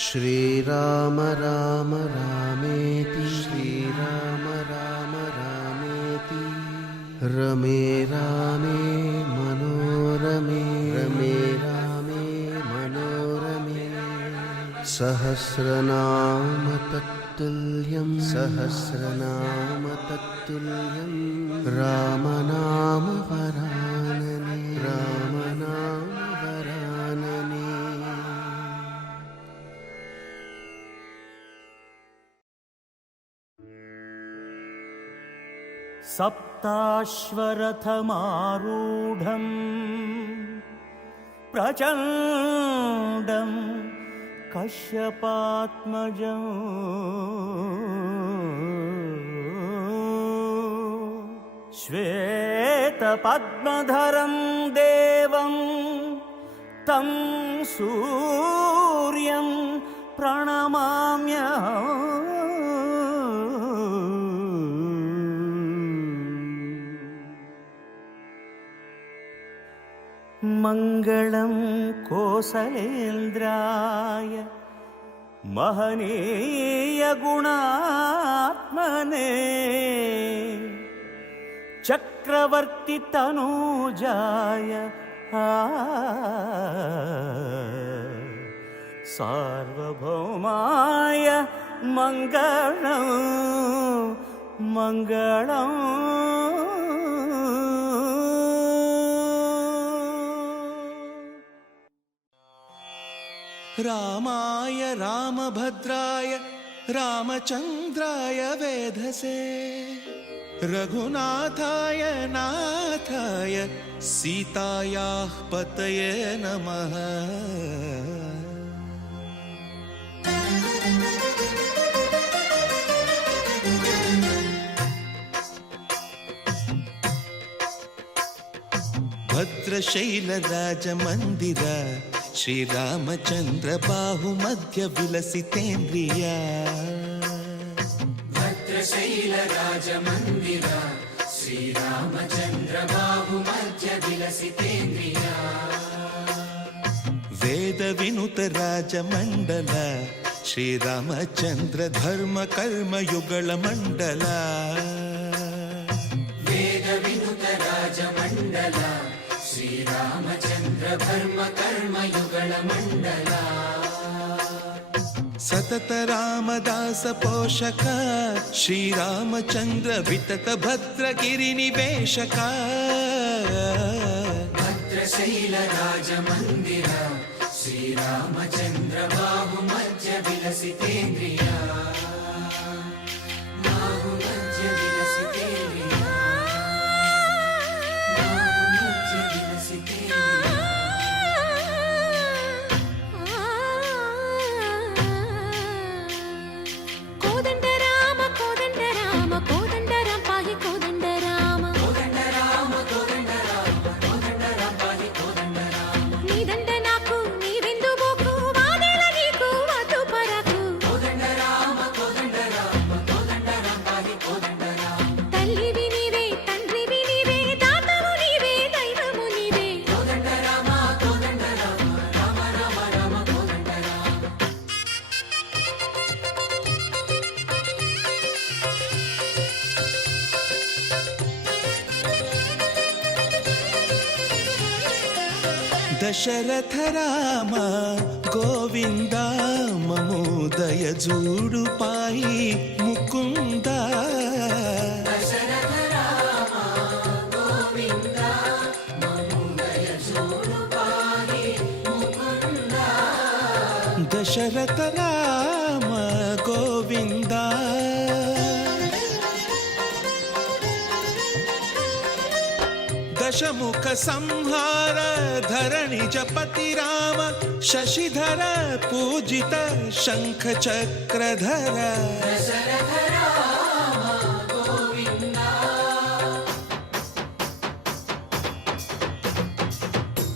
श्रीराम राम रामेति श्रीराम राम रामेति रमे रामे मनोरमे रमे रामे मनोरमे सहस्रनाम तत्तुल्यं सहस्रनाम तत्तुल्यं रामनाम वरानने रामनाम वरानने। सप्ताश्वरथमारूढं प्रचण्डं कश्यपात्मजं श्वेतपद्मधरं देवं तं सूर्यं प्रणमाम्यहम्। मंगलं कोसलेन्द्राय महनीय गुणात्मने चक्रवर्ती तनूजाय सार्वभौमाय मंगलं मंगलं। रामाय रामभद्राय रामचन्द्राय वेधसे रघुनाथाय नाथाय सीतायाः पतये नमः। भद्रशैलराजमन्दिर श्रीरामचन्द्र बाहुमध्य विलसितेन्द्रिया। भद्रशैलराजमन्दिर श्रीरामचन्द्र बाहुमध्य विलसितेन्द्रिया। वेदविनुत राजमण्डल श्रीरामचन्द्र धर्म कर्म युगल मण्डल। वेदविनुत राजमण्डल श्रीरामचन्द्र धर्म कर्म युगल मण्डल। सतत रामदास पोषक श्रीरामचन्द्र वितत भद्रगिरि निवेशक। भद्रशैलराजमन्दिर श्रीरामचन्द्र बाहुमध्य विलसितेन्द्रिया। बाहुमध्य विलसितेन्द्रिया। दशरथ राम गोविंद ममोदय जूडु पाई मुकुंद। दशरथ राम गोविंद ममोदय जूडु पाई मुकुंद। दशरथ राम गोविंद दशमुख संहार धरणि जपति राम शशिधर पूजित शंख चक्रधर। दशरथ राम गोविंद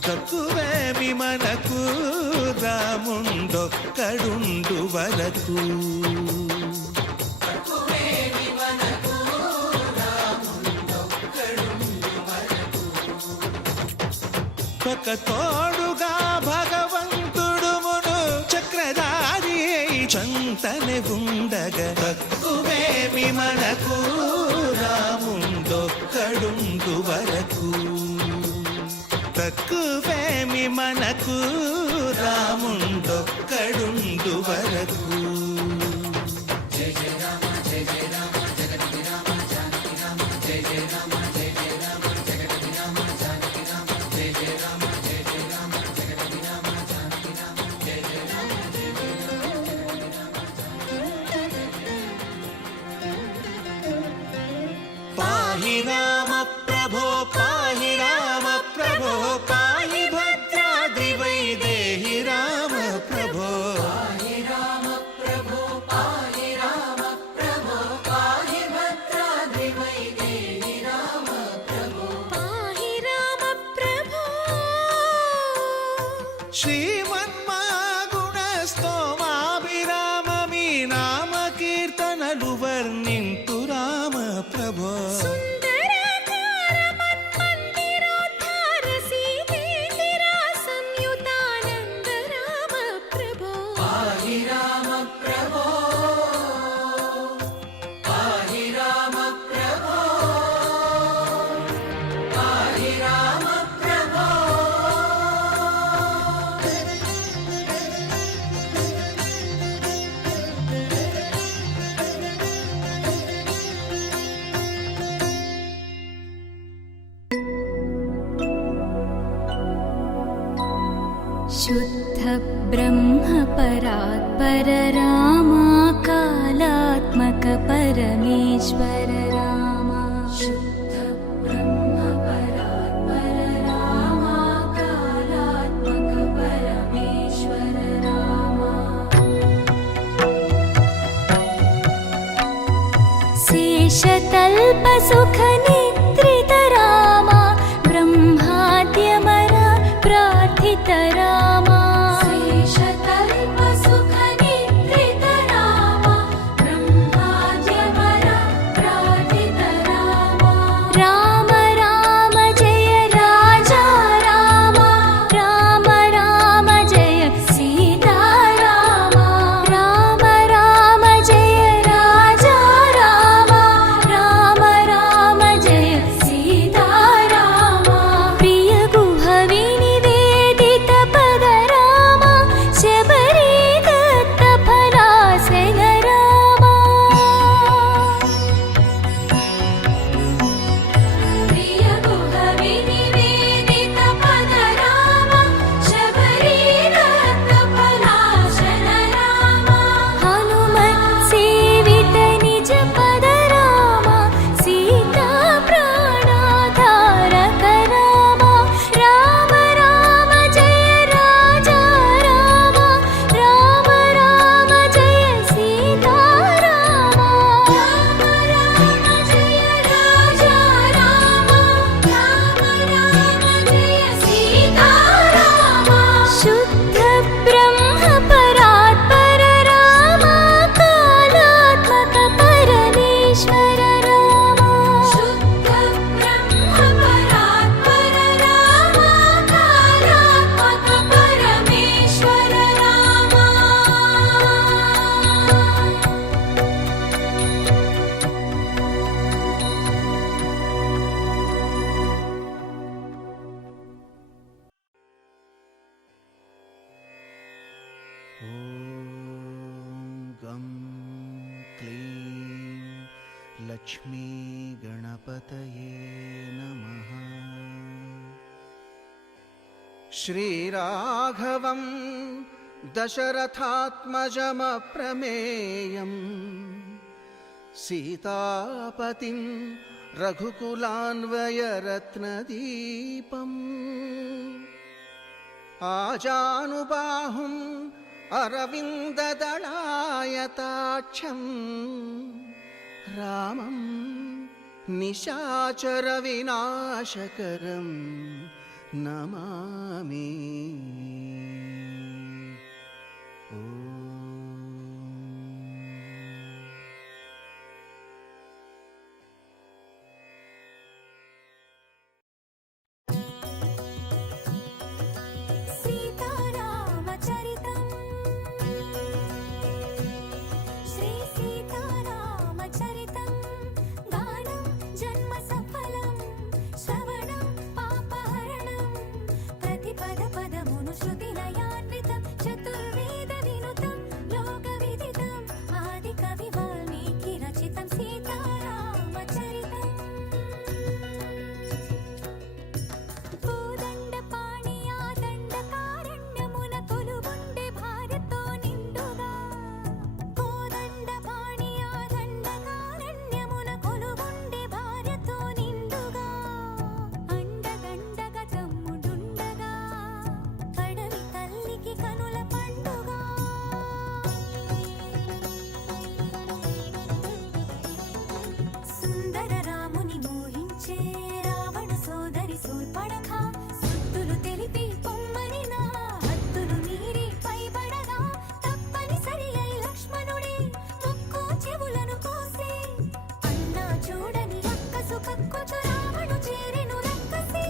तत्वे विमनकु रामुंडొక్కడుండు వరకు। ఒక తోడుగా భగవంతుడు మును చక్రధారి చంతనే ఉండగా తక్కువేమి మనకు రాముండొక్కడుండు వరకు తక్కువేమి మనకు రాముండొక్కడుండు వరకు పాహి రామ ప్రభో పాహి రామ ప్రభో పాహి భద్రాద్రి వైదేహి రామ ప్రభో పాహి రామ ప్రభో పాహి రామ ప్రభో పాహి భద్రాద్రి వైదేహి రామ ప్రభో పాహి రామ ప్రభో శ్రీమన్మాగుణ స్తోమాభిరామ మీ నామ కీర్తనలు వర్ణింతు రామ ప్రభో సుందరాకార మన్మందిరోద్ధార సీతేందిరా సంయుతానంద రామ ప్రభో పాహి రామ ప్రభో పాహి రామ ప్రభో పాహి రామ ప్రభో शुद्ध ब्रह्म परात्पर रामा कालात्मक परमेश्वर रामा शुद्ध ब्रह्म परात्पर रामा कालात्मक परमेश्वर रामा शेषतल्प सुख निद्रित रामा ब्रह्माद्यमर प्रार्थित रामा शेषतल्प सुख निद्रित रामा ब्रह्माद्यमर प्रार्थित रामा राम राम जय राजा रामा राम राम जय सीता रामा राम राम जय राजा रामा राम राम जय सीता रामा प्रिय गुह विनिवेदित पद रामा शबरी दत्त फलासन रामा प्रिय गुह विनिवेदित पद रामा शबरी दत्त फलासन रामा हनुमत् सेवित निज पद रामा सीता प्राणाधारक रामा राम राम जय राजा रामा राम राम जय सीता रामा राम राम जय राजा रामा राम राम जय सीता रामा शुद्ध ब्रह्म परात्पर रामा कालात्मक परमेश्वर रामा शुद्ध ब्रह्म परात्पर रामा कालात्मक परमेश्वर रामा ॐ गं क्लीं लक्ष्मी गणपतये नमः श्रीराघवं दशरथात्मजमप्रमेयम् सीतापतिं रघुकुलान्वयरत्नदीपम् आजानुबाहुम् अरविन्ददलायताक्षं रामं निशाचरविनाशकरं नमामि सीतारामचरितम् మనసు కక్కుచు రావణు చేరెను రక్కసి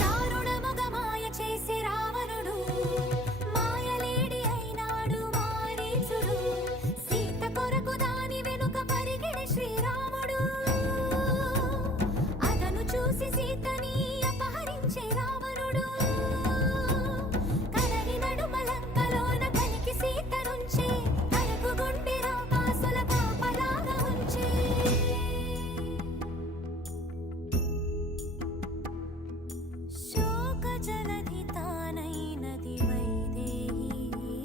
దారుణముగ మాయ చేసి రావణుడు మాయలేడి అయినాడు మారీచుడు సీత కొరకు దాని వెనుక పరిగెడి శ్రీరాముడు అతను చూసి సీతని అపహరించే రావణుడు కలరి నడుమలంకలోన కలికి సీత నుంచే కరకు గుండె రాకాసుల కాపలాగా ఉంచే శోక జలధి తానైనది వైదేహి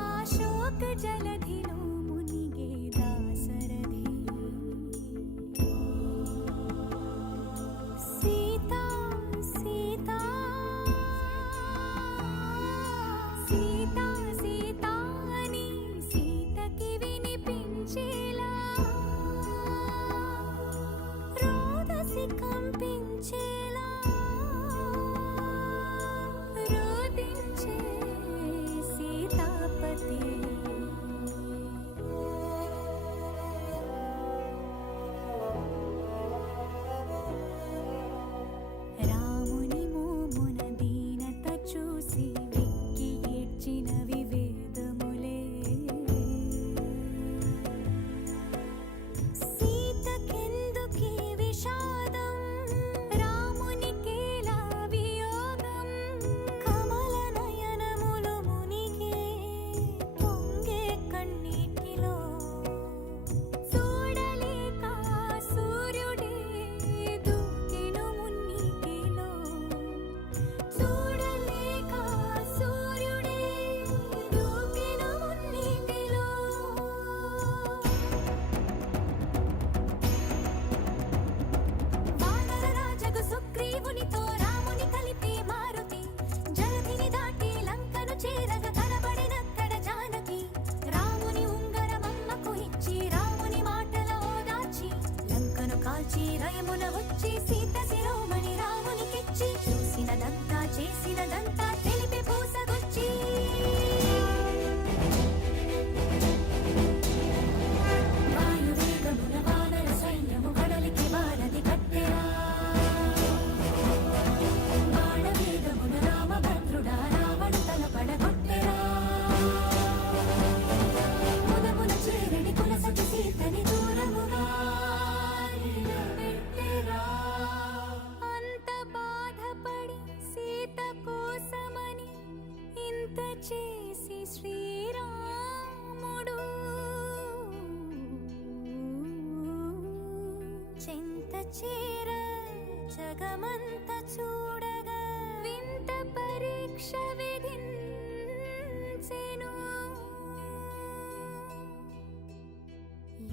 ఆ శోక జలధిలో మునిగే దాసరథి సీతా సీతా సీతా సీతా అని సీతకి వినిపించేలా రోదసి కంపించేలా రోదించే సీతాపతి రాముని మోమున దీనత చూసి వెక్కి ఏడ్చినవి వేదములే సీతకెందుకీ విషాదం రామునికేలా వియోగం కమల నయనములు మునిగే పొంగే కన్నీటిలో చూడలేక సూర్యుడే దూకెను మున్నీటిలో చూడలేక సూర్యుడే దూకెను మున్నీటిలో వానర రాజగు సుగ్రీవునితో రాముని కలిపి మారుతి జలధిని దాటి లంకను చేరగ కనబడినక్కడ జానకి రాముని ఉంగరమమ్మకు ఇచ్చి రాముని మాటల ఓదార్చి లంకను కాల్చి రయమున వచ్చి సీత శిరోమణి రామునికిచ్చి చూసినదంతా చేసినదంతా తెలిపి పూసగొచ్చి వాయువేగమున వానర సైన్యము కడలికి వారధి కట్టెరా బాణవేగమున రామభద్రుడా రావణు తల పడగొట్టెరా ముదమున చేరడి కులసతి సీతని దూరముగా నిలబెట్టెరా అంత బాధపడి సీత కోసమని ఇంత చేసి శ్రీరాముడు చింత చేర జగమంత చూడగా వింత పరీక్ష విధించెను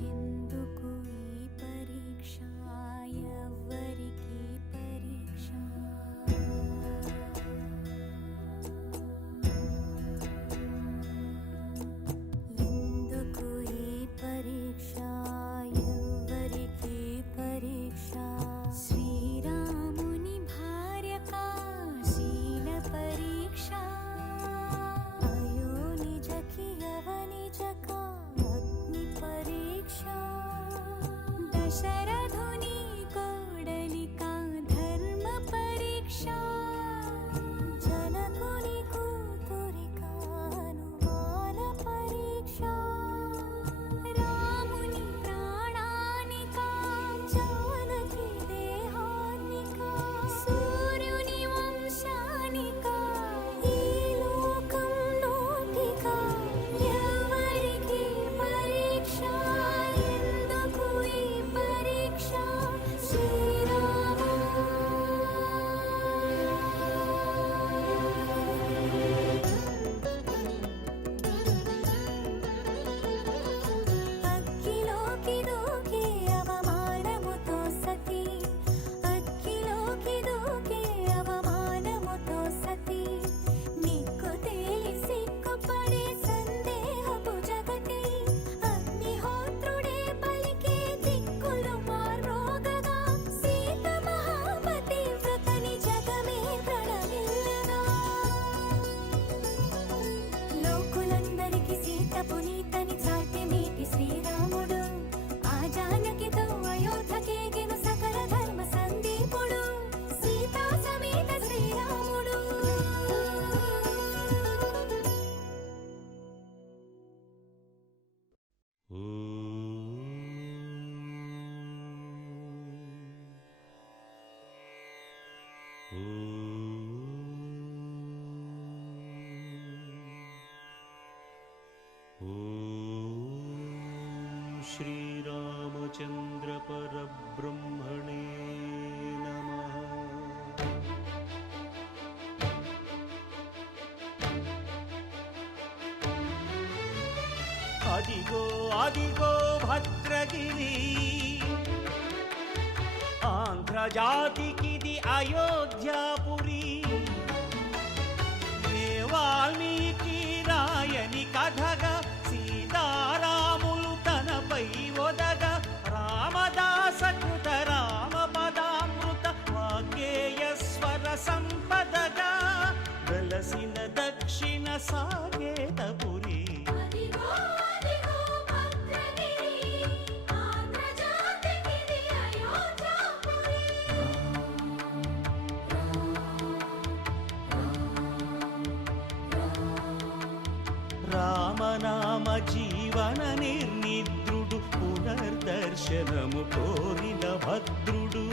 ఎందుకు ఈ పరీక్ష ఎవ్వరికి పరీక్ష ఎందుకు ఈ పరీక్ష ఎవ్వరికి పరీక్ష శ్రీరాముని భార్య కాశీల పరీక్ష అయో నిజకి అవనిజక అగ్ని పరీక్ష దశరథుని కోడలిక ధర్మ పరీక్ష జనకుని కూతురిక అనుమాన పరీక్ష రాముని ప్రాణానిక జానకి దేహానిక సూర్యుని వంశానిక ఈ లోకం నోటిక ఎవరికి పరీక్ష ఎందుకు ఈ పరీక్ష శ్రీరామచంద్ర పరబ్రహ్మణే నమః. అదిగో అదిగో భద్రగిరి, ఆంధ్రజాతికిది అయోధ్యాపురి. ఏ వాల్మీకి రాయని కథగా సీతారాములు తనపై ఒదగా, రామదాస కృత రామ పదామృత వాగ్గేయ స్వర సంపదగా వెలసిన దక్షిణ సాగేతపురి. అదిగో అదిగో భద్రగిరి, ఆంధ్రజాతికిది అయోధ్యాపురి. రామనామ జీవన నిర్నిద్రుడు, పునర్దర్శనము కోరిన భద్రుడు.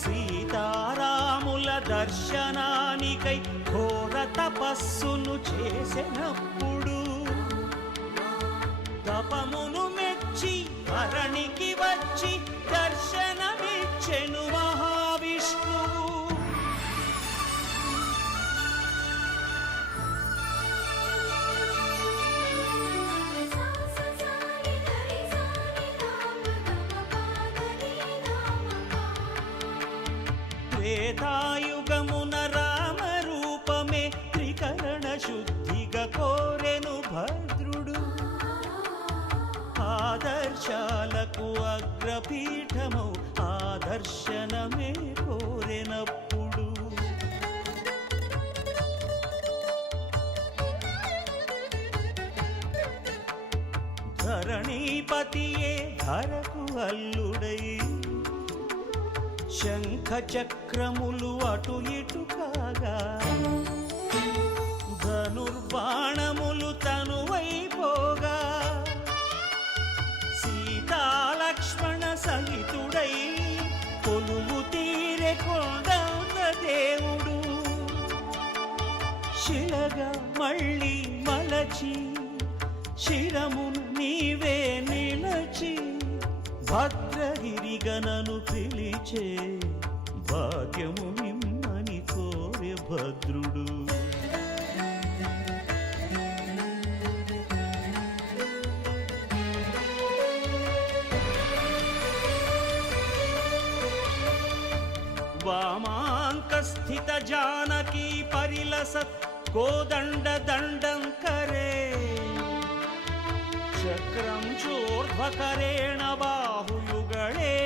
సీతారాముల దర్శనానికై ఘోర తపస్సును చేసినప్పుడు, తపమును మెచ్చి ధరణికి వచ్చి దర్శనమిచ్చెను మహావిష్ణువు. సాససాని దరిసాని నామగమపాదని నామపా. త్రేతాయుగమున రామ రూపమే త్రికరణ శుద్ధిగా కోరెను భద్రుడు. ఆదర్శాలకు అగ్రపీఠమౌ ఆదర్శనమే కోరెనప్పుడు, ధరణీపతియే ధరకు అల్లుడై, శంఖ చక్రములు అటు ఇటు కాగా, ధనుర్బాణములు తనువైపోగా, సీతాలక్ష్మణ సహితుడై కొలువు తీరె కొండన్న దేవుడు. శిలగా మళ్ళీ మలచి శిరమును నీవే నిలచి, భద్రగిరిగనను పిలిచే భాగ్యము నిమ్మని కోరె భద్రుడు. వామాంక స్థిత జానకీ పరిలసత్ కోదండ దండం కరే, చక్రం చోర్ధ్వకరేణ బాహుయుగళే,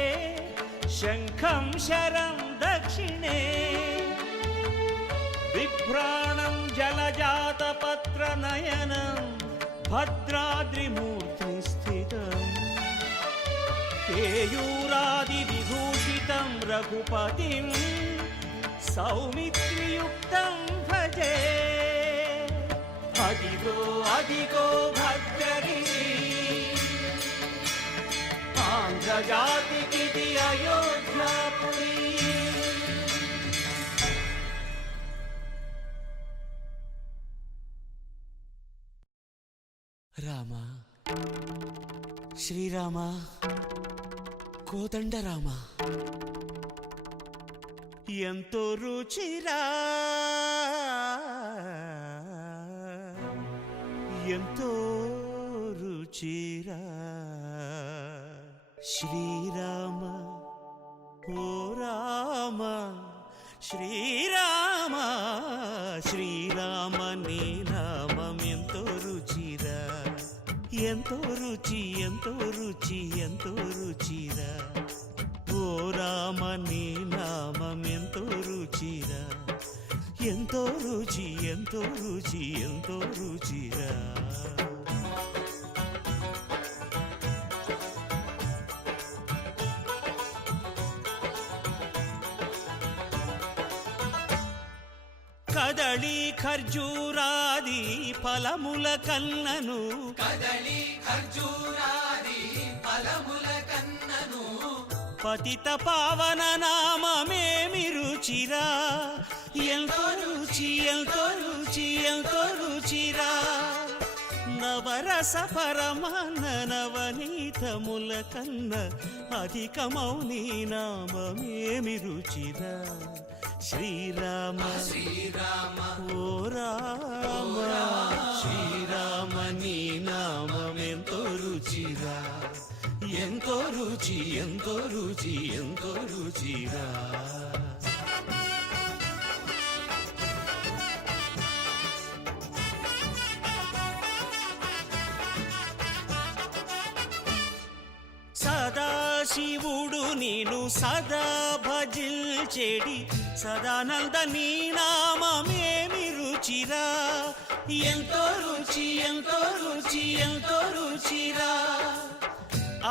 శంఖం శరం దక్షిణే, బిభ్రాణం జలజాతపత్ర నయనం భద్రాద్రిమూర్తి స్థితం. కేయూరాది విభూషితం రఘుపతిం సౌమిత్రియుక్తం భజే. అదిగో అదిగో భద్రగిరి, ఆంధ్రజాతికిది అయోధ్యాపురి. రామ శ్రీరామ కోదండ రామ, ఎంతో రుచిరా ఎంతో రుచిరా. శ్రీరామ ఓ రామ శ్రీరామ, శ్రీరామ నీ నామం ఎంతో రుచిరా, ఎంతో రుచి ఎంతో రుచి ఎంతో రుచిరా. ఓ రామ నీ నామం ఎంతో రుచిరా, ఎంతో రుచి ఎంతో రుచి ఎంతో రుచిరా. కదళి ఖర్జూరాది ఫలముల కన్నను, కదలి ఖర్జూరాది ఫలముల కన్నను, పతిత పావన నామమేమి రుచిరా, ఎంతో రుచి ఎంతో రుచి ఎంతో రుచిరా. నవరస పరమాన్న నవనీతముల కన్న అధికమౌ నీ నామమేమి రుచిరా శ్రీరామ శ్రీరామ ఓ రామ శ్రీరామ నీ నామమెంతో రుచిరా ఎంతో రుచి ఎంతో రుచి ఎంతో రుచిరా సదాశివుడు నేను సదా భజిల్చెడి సదానంద నీ నామమేమి రుచిరా ఎంతో రుచి ఎంతో రుచి ఎంతో రుచిరా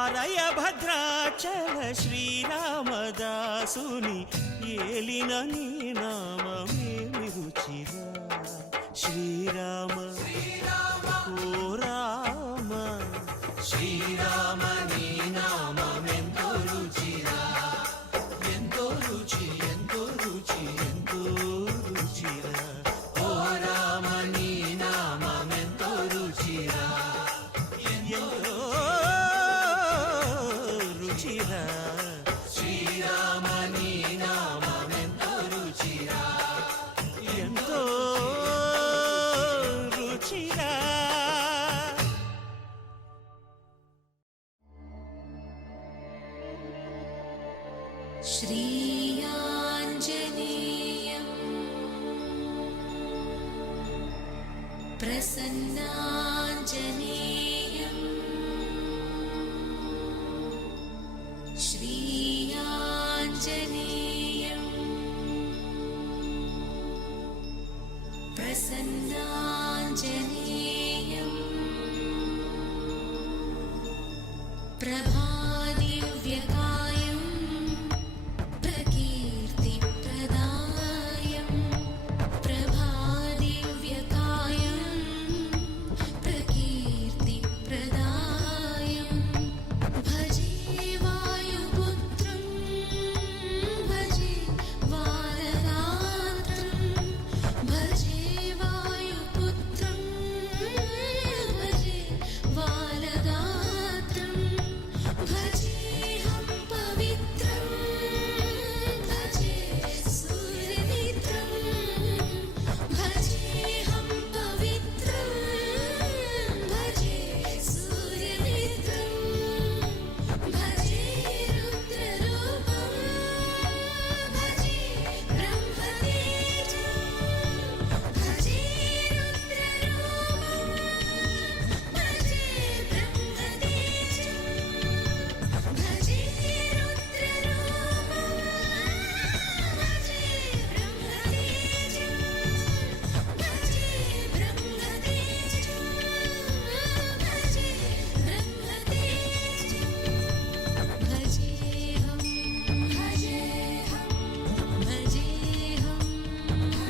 అరయ భద్రాచల శ్రీరామదాసుని ఏలిన నీ నామమేమి రుచిరా శ్రీరామ ఓ రామ శ్రీరామ నీ నామమెంతో రుచిరా ఎంతో రుచి ఎంతో రుచి ఎంతో రుచిరా ఓ రామ నీ నామమెంతో రుచిరా ఎంతో రుచిరా శ్రీరామ నీ నామమెంతో రుచిరా ఎంతో రుచిరా श्रीयाञ्जनेयम् प्रसन्नाञ्जनेयम् श्रीयाञ्जनेयम् प्रसन्नाञ्जनेयम् प्रभादिव्यकायम् प्रकीर्तिप्रदायम् प्रभादिव्यकायम् प्रकीर्तिप्रदायम् भजे वायुपुत्रं भजे वाररात्रं भजे वायुपुत्रं भजे वाररात्रं भजेऽहं पवित्रं भजे सूर्यमित्रं भजेऽहं पवित्रं भजे सूर्यमित्रं भजे रुद्ररूपं भजे ब्रह्मतेजं भजे रुद्ररूपं भजे ब्रह्मतेजं भजे रुद्ररूपं भजे ब्रह्मतेजं भजे ब्रह्मतेजं भजे ब्रह्मतेजं भजेऽहं भजेऽहं भजेऽहं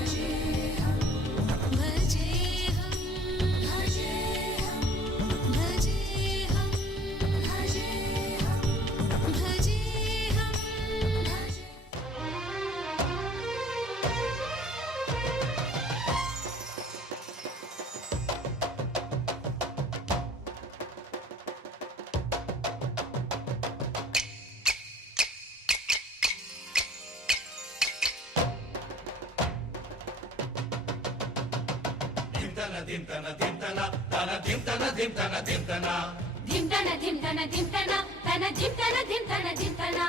भजेऽहं भजेऽहं भजेऽहं भजेऽहं भजेऽहं भजेऽहं ధింతన ధింతన ధింతన తన ధింతన ధింతన ధింతన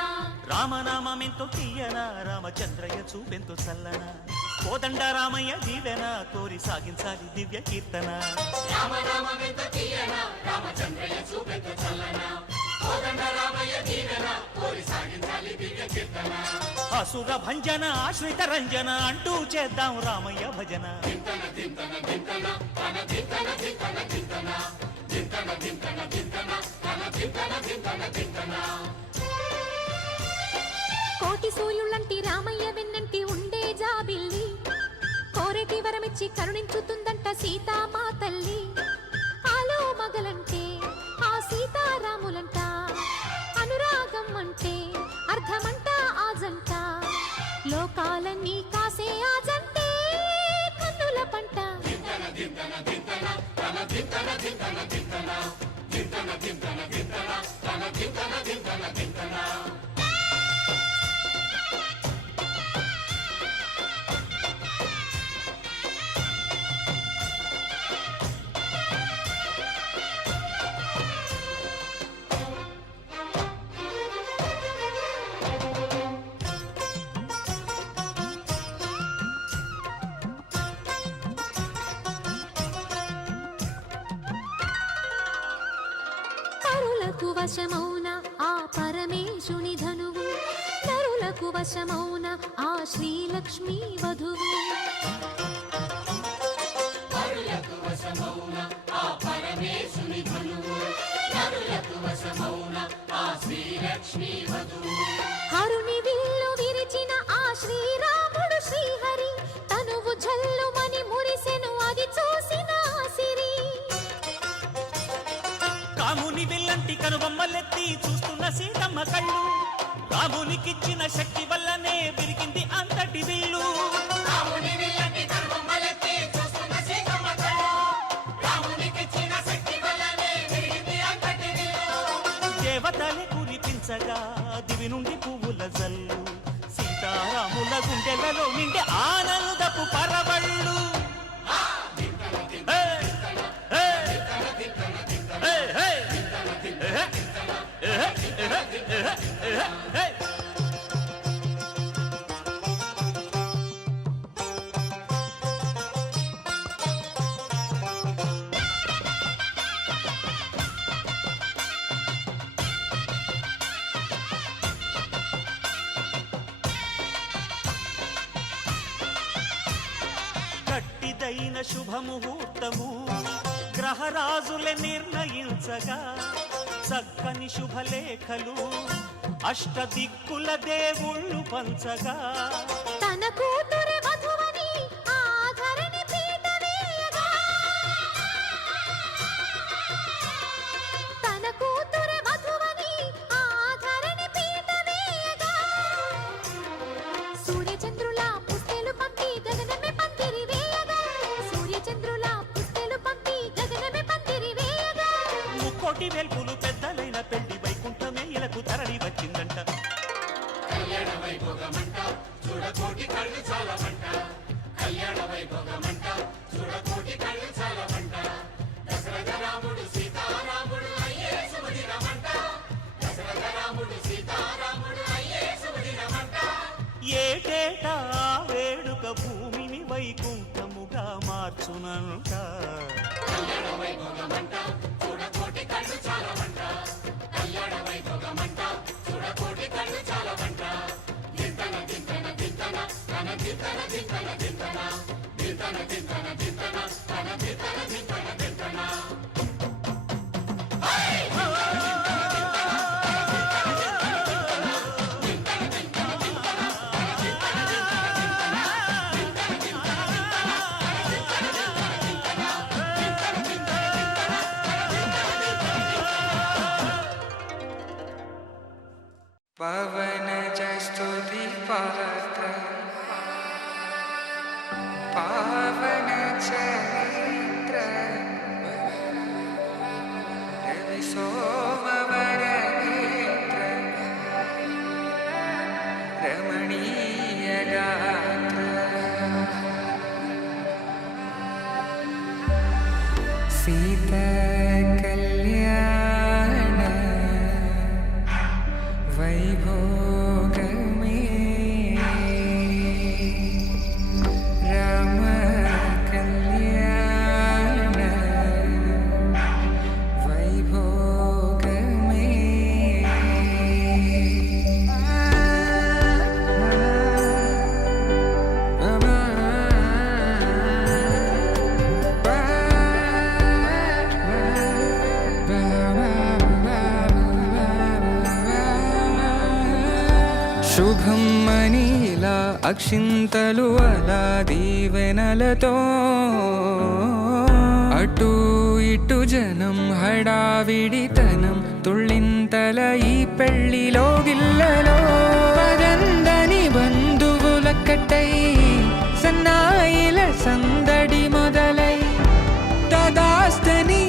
రామనామమెంతో తీయన రామచంద్రయ్య చూపెంతో చల్లన కోదండ రామయ్య దీవెన కోరి సాగించాలి దివ్య కీర్తన రామనామమెంత తీయన రామచంద్రయ్య చూపెంత చల్లన కోదండ రామయ్య దీవెన కోరి సాగించాలి దివ్య కీర్తన అసుర భంజన ఆశ్రిత రంజన అంటూ చేద్దాం రామయ్య భజన దింతన దింతన దింతన తన దింతన దింతన దింతన దింతన దింతన దింతన తన దింతన దింతన దింతన కోటి సూర్యులంటి రామయ్య వెన్నంటి ఉండే జాబిల్లి కోరేటి వరమిచ్చి కరుణించుతుందంట సీతామా తల్లి ఆలో మగలంటే ఆ సీతారాములంట అనురాగం అంటే అర్థమంట ఆజంట లోకాలన్నీ కాసే ఆజంటే కన్నుల పంట దింతన దింతన దింతన తన దింతన దింతన నరులకు వశమౌన ఆ పరమేశుని ధనువు నరులకు వశమౌన ఆ శ్రీలక్ష్మీ వధువు హరుని విల్లు విరిచిన ఆ శ్రీరాముడు శ్రీహరి తనువు జల్లుమని మురిసెను అది చూసిన సిరి కాముని విల్లంటి కనుబొమ్మలెత్తి చూస్తున్న సీతమ్మ కళ్ళు రామునికిచ్చిన శక్తి వల్లనే విరిగింది అంతటి విల్లు దేవతలే కురిపించగా దివి నుండి పువ్వుల జల్లు సీతారాముల గుండెలలో నిండి ఆనందపు పరవళ్ళు హే! హే! హే! హే! హే! గట్టిదైన శుభముహూర్తము గ్రహరాజులే నిర్ణయించగా చక్కని శుభలేఖలు అష్టదిక్కుల దేవుళ్ళు పంచగా తన కూతురి వధువని ఆధరణి పీట వేయగా తన కూతురి వధువని ఆధరణి పీట వేయగా సూర్యచంద్రుల పుస్తెలు పంపి గగనమే పందిరి వేయగా సూర్యచంద్రుల పుస్తెలు పంపి గగనమే పందిరి వేయగా ముక్కోటి వెల్పులు పెద్దలైన పెళ్లి వైకుంఠమే ఇలకు తరలి వచ్చిందంట ఏటేటా వేడుక భూమిని వైకుంఠముగా మార్చునంట पवनज स्तुति पात्र पावन चरित्र रवि सोमवर नेत्र रमणीय गात्र सीता कल्याण वैभोग में राम कल्याण वैभोग శుభం మనీలా అక్షింతలు అలా దీవెనలతో అటు ఇటు జనం హడావిడితనం తుళ్ళింతల ఈ పెళ్లిలో గిల్లలో పదందని బంధువులక్కటై సన్నాయిల సందడి మొదలై తదాస్తని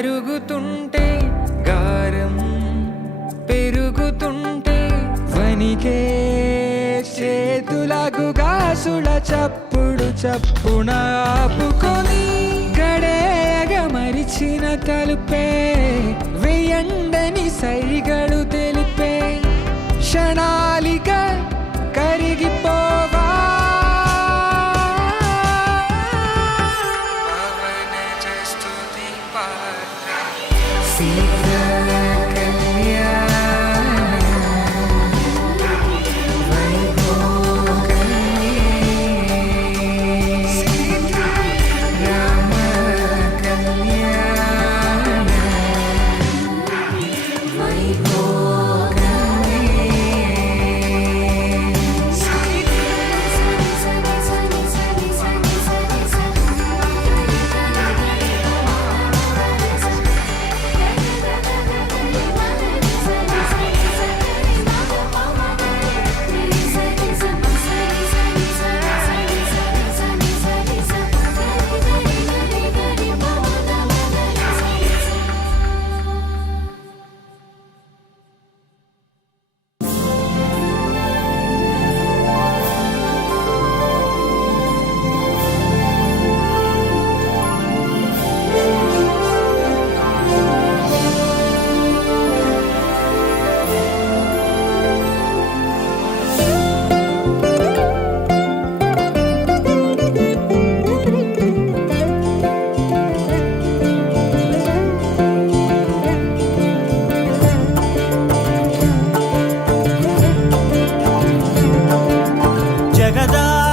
కరుగుతుంటే గారం పెరుగుతుంటే వనికే చేతులకు గాసుల చప్పుడు చప్పున ఆపుకొని గడేగ మరిచిన తలుపే వెయ్యండని సైగడు తెలిపే క్షణాలిక కరిగిపోవా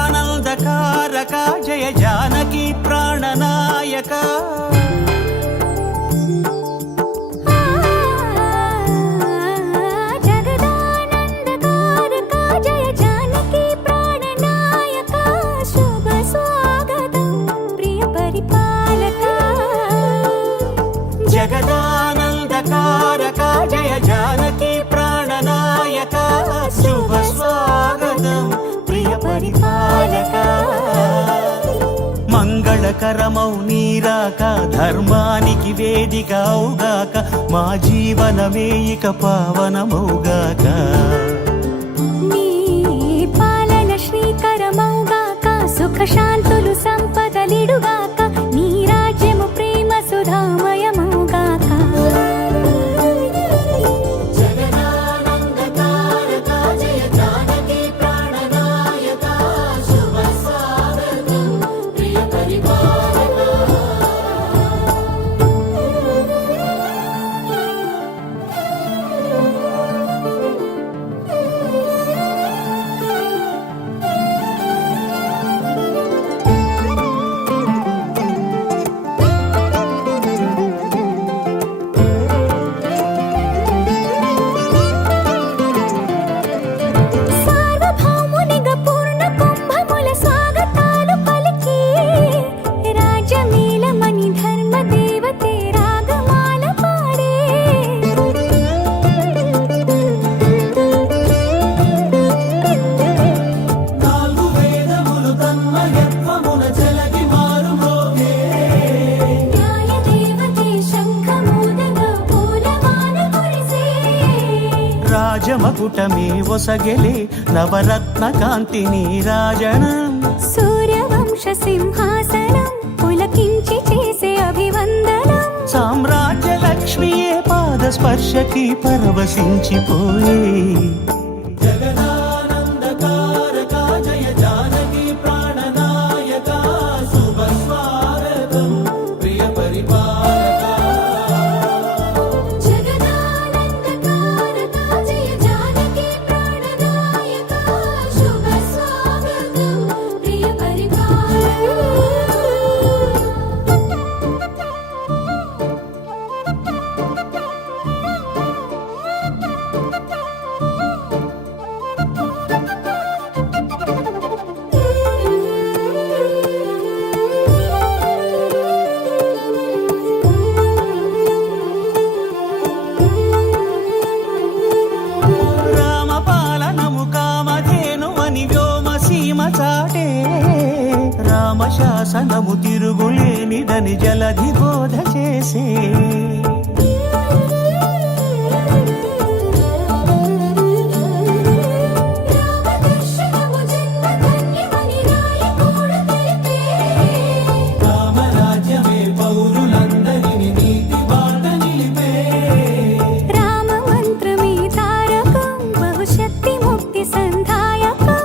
జగదానందకారక జయ జానకి ప్రాణనాయక జగదానందకారక జయ జానకి ప్రాణనాయక శుభ స్వాగతం ప్రియ పరిపాలక జగదానందకారక జయ జానకి ప్రాణనాయక శుభ స్వాగతం ప్రియ పరిపాలక మంగళకరమౌ నీరాక ధర్మానికి వేదిక అవుగాక మా జీవనమే ఇక పావనమౌగాక నీ పాలన శ్రీకరమౌగాక సుఖ శాంతులు సంపదలిడుగాక నీ రాజ్యము ప్రేమ సుధామయమౌగాక జగదానందకారక జయ జానకి ప్రాణనాయక శుభ స్వాగతం ప్రియ పరిపాలక సార్వభౌమునిగా పూర్ణ కుంభముల స్వాగతాలు పలికి రాజమేళమణి ధర్మ దేవతే రాగమాల పాడే నాలుగు వేదములు తన్మయత్వమున చెలగి మారు న్యాయ దేవతే శంఖమూదగా పూలవాన కురిసే రాజమకుటమే ఒసగెలే నవరత్న కాంతి నీరాజనం సూర్యవంశ సింహాసనం పులకించి చేసే అభివందనం సామ్రాజ్య లక్ష్మియే పాద స్పర్శకి పరవశించిపోయే జగదానందకారక జయ జానకి ప్రాణనాయక శుభ స్వాగతం ప్రియ పరిపాలక జగదానందకారక జయ జానకి ప్రాణనాయక శుభ స్వాగతం ప్రియ పరిపాలక రామపాలనము కామధేను అని వ్యోమసీమ చాటే రామశాసనము తిరుగులేనిద లేదని జలధి బోధ చేసే రామరాజ్యమే పౌరులందరినీ నీతి బాట నిలిపే రామ మంత్రమే తారకం బహుశక్తి ముక్తి సంధాయకం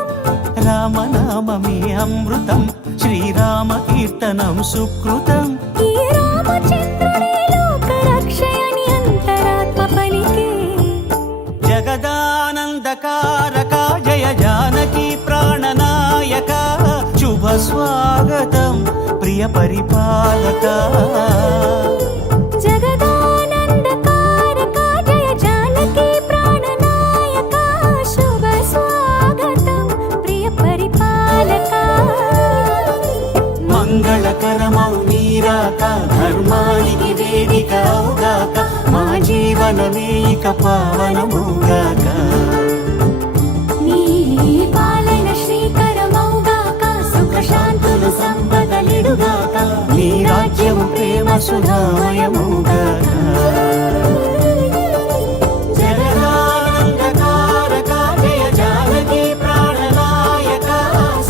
రామనామమే అమృతం శ్రీరామ కీర్తనం సుకృతం ఈ రామచంద్రుడే లోక రక్షయని అంతరాత్మ పలికే జగదానందకారక జయ జానకి ప్రాణనాయక శుభ స్వాగతం ప్రియ పరిపాలక జగదానందకారక జయ జానకి ప్రాణనాయక శుభ స్వాగతం ప్రియ పరిపాలక మంగళకరమౌ నీరాక ధర్మానికి వేదిక అవుగాక మా జీవనమే ఇక పావనమౌగాక నీ పాలన శ్రీకరమౌగాక సుఖ శాంతులు సంపదలిడుగాక నీ రాజ్యము ప్రేమ సుధామయమౌగాక జగదానందకారక జయ జానకి ప్రాణనాయక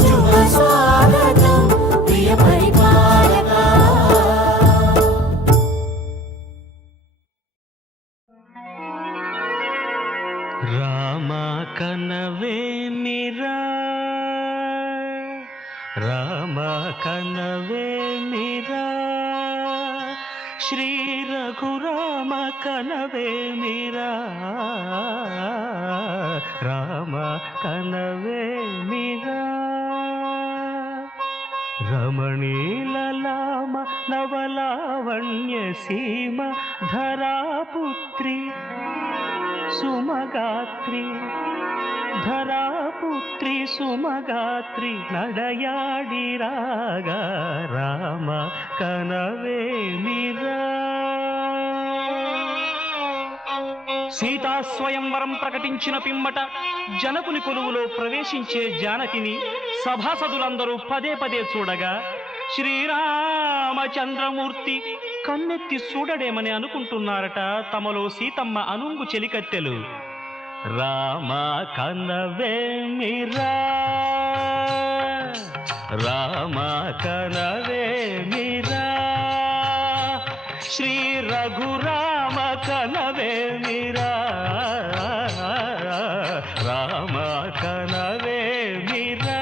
శుభ స్వాగతం ప్రియ పరిపాలక రామ కనవేమిరా రామ కనవేమిరా శ్రీ రఘురామ కనవేమిరా రామ కనవేమిరా రమణీలలామ నవలావణ్య సీమ ధరాపుత్రి సుమగాత్రి ధరాపుత్రి సుమగాత్రి నడయాడి రాగా రామ కనవేమిరా సీతా స్వయంవరం ప్రకటించిన పిమ్మట జనకుని కొలువులో ప్రవేశించే జానకిని సభాసదులందరూ పదే పదే చూడగా శ్రీరామచంద్రమూర్తి కన్నెత్తి చూడడేమని అనుకుంటున్నారట తమలో సీతమ్మ అనుంగు చెలికత్తెలు. రామ కనవేమిరా రామ కనవేమిరా శ్రీ రఘురామ కనవేమిరా రామ కనవేమిరా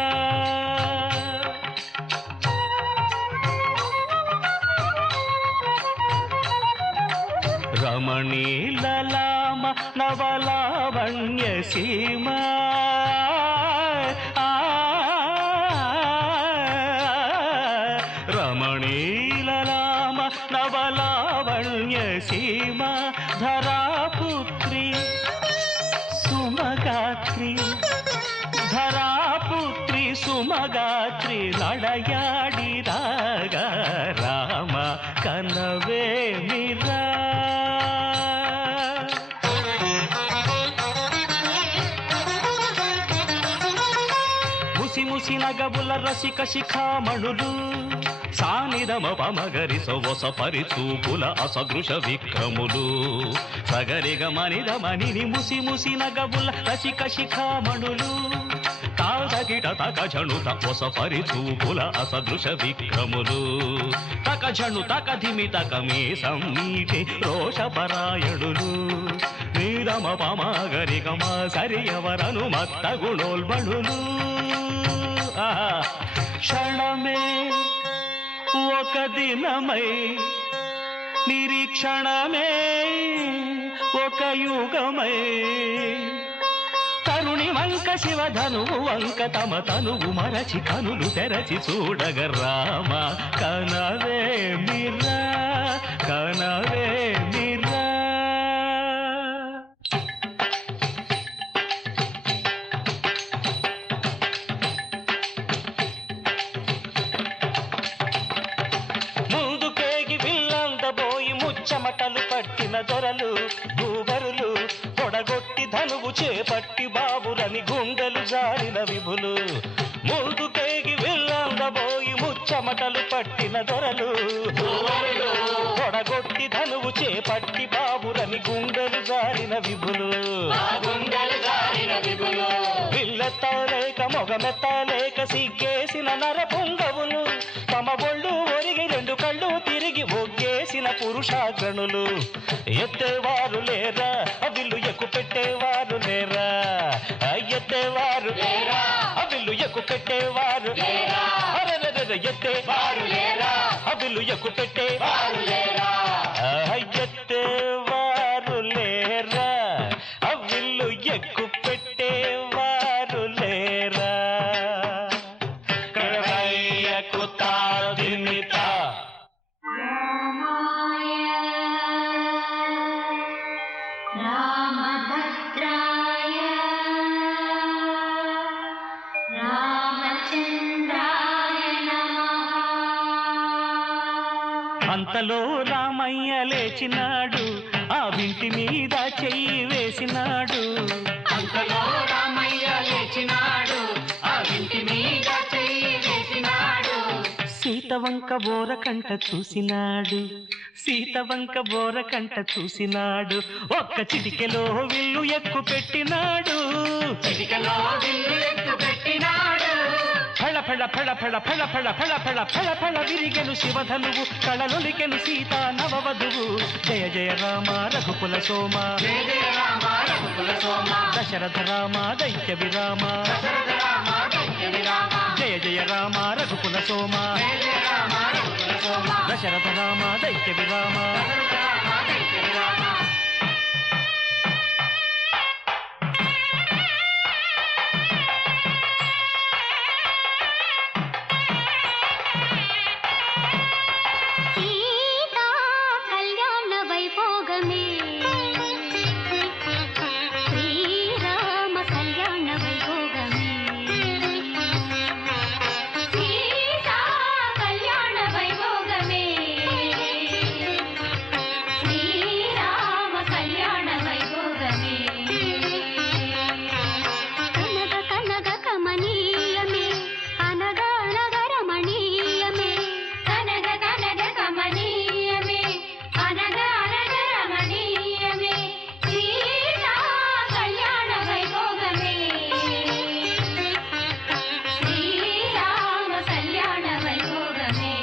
రమణీలలామ నవలావణ్య సీమ రమణీలలామ నవలావణ్య సీమ ధరాపుత్రి సుమగాత్రి ధరాపుత్రి సుమగాత్రి నడయాడి రాగా రామ కనవేమిరా ముసి నగబుల రసిక శిఖామణులు సానిదమ పమగరి సొవస పరిచూపుల అసదృశ విక్రములు సగరిగ మనిదమని ముసి నగబుల రసిక శిఖామణులు తాదగిట తక జణుత ఒస పరిచూపుల అసదృశ విక్రములు తక జణు తక ధిమి తక మే సమ్మీటి రోషపరాయణులు నీరమ పమగరి గమ సరియవరను మత్త గుణోల్బణులు క్షణమే ఒక దినమై నిరీక్షణమే ఒక యుగమై తరుణి వంక శివధనువు వంక తమ తనువు మరచి కనులు తెరచి చూడగ రామ కనవేమిరా కనవేమిరా చెమటలు పట్టిన దొరలు భూవరులు పొడగొట్టి ధనువు చేపట్టి బాబురని గుండెలు జారిన విభులు ముందుకేగి వెళ్ళందబోయి ముచ్చమటలు పట్టిన దొరలు మట్టి బాబురని గుండెలు జారిన విభులు పిల్లెత్తలేక మొగమెత్తలేక సిగ్గేసిన నర పొంగవులు తమ ఒళ్ళు ఒరిగి రెండు కళ్ళు తిరిగి ఒగ్గేసిన పురుషాగ్రణులు ఎత్తేవారు లేరా అవిల్లు ఎక్కు పెట్టేవారు లేరా ఎత్తేవారు అవిల్లు ఎక్కు పెట్టేవారు ఎత్తేవారు లేరా అవిల్లు ఎక్కు పెట్టేవారు లేరా ఎత్తేవారు లేరా అవిల్లు ఎక్కు పెట్టేవారు లేరా కడవయ్యకు తాదిమిత రామభద్రాయ రామచంద్రాయ నమః. అంతలో రామయ్య లేచినాడు ఆ వింటి మీద చెయ్యి వేసినాడు అంతలో రామయ్య లేచినాడు ఆ ఇంటి మీద చెయ్యి వేసినాడు సీతవంక బోరకంట చూసినాడు సీతవంక బోరకంట చూసినాడు ఒక్క చిటికెలో విల్లు ఎక్కు పెట్టినాడు చిటికలో విల్లు ఎక్కు పెట్టినాడు ఫళ ఫళ ఫళ ఫళ ఫళ ఫళ ఫళ ఫళ ఫళ ఫళ విరిగెను శివధనువు కళలొలికెను సీతా నవవధువు జయ జయ రామ రఘుకుల సోమ జయ జయ రామ రఘుకుల సోమ దశరథ రామ దైత్య విరామ దశరథ రామ దైత్య విరామ జయ జయ రామ రఘుకుల సోమ జయ జయ రామ రఘుకుల సోమ దశరథ రామ దైత్య విరామ దశరథ రామ దైత్య విరామ సీతా కళ్యాణ వైభోగమే శ్రీరామ కళ్యాణ వైభోగమే సీతా కళ్యాణ వైభోగమే శ్రీరామ కళ్యాణ వైభోగమే కనగ కనగ కమనీయమే అనగ అనగ రమణీయమే కనగ కనగ కమనీయమే అనగ అనగ రమణీయమే సీతా కళ్యాణ వైభోగమే శ్రీరామ కళ్యాణ వైభోగమే.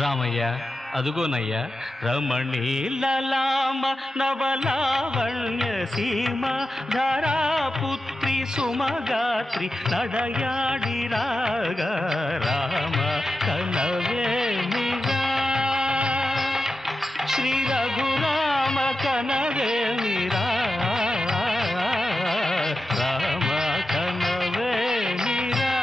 రామయ్య అదుగోనయ్యా రమణీలలామ నవలావణ్య సీమ ధరాపుత్రి సుమగాత్రి నడయాడి రాగా రామ కనవేమిరా శ్రీ రఘురామ కనవేమిరా రామ కనవేమిరా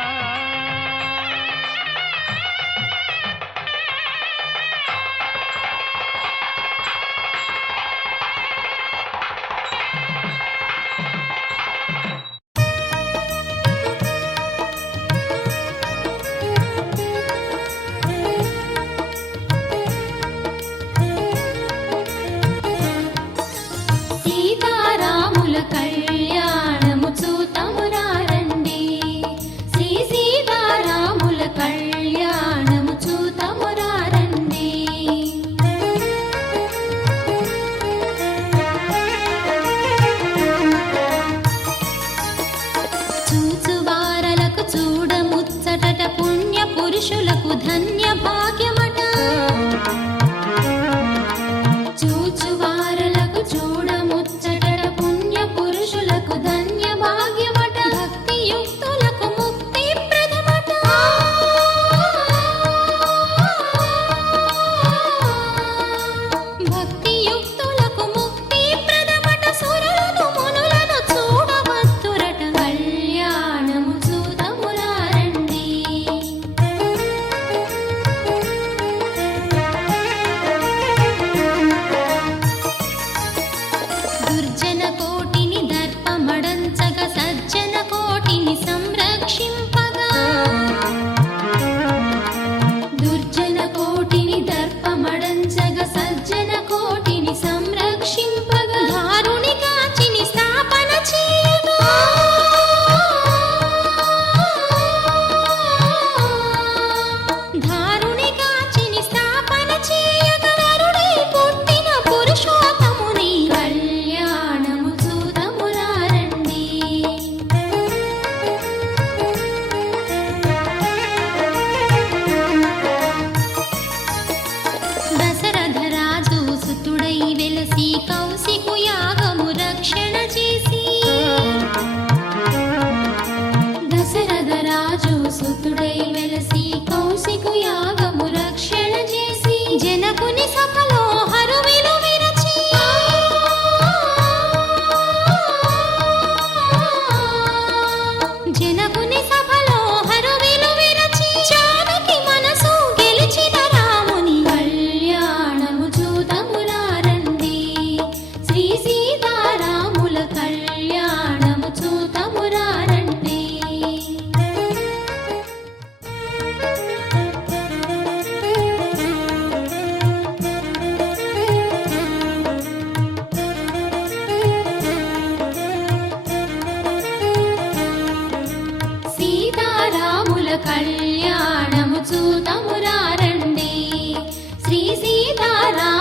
సీతారాముల కళ్యాణము చూతమురారండి శ్రీ సీతారాముల కళ్యాణము చూతమురారండి చూచువారలకు చూడముచ్చటట పుణ్య పురుషులకు ధన్య భాగ్యమట చూచువారలకు చూడముచ్చటట పుణ్య పురుషులకు ధన్య భాగ్యమట భక్తి యుక్తులకు ముక్తి ప్రదమట భక్తి యుక్తులకు ముక్తి ప్రదమట సురులను మునులను చూడవత్తురట కళ్యాణము చూతమురారండి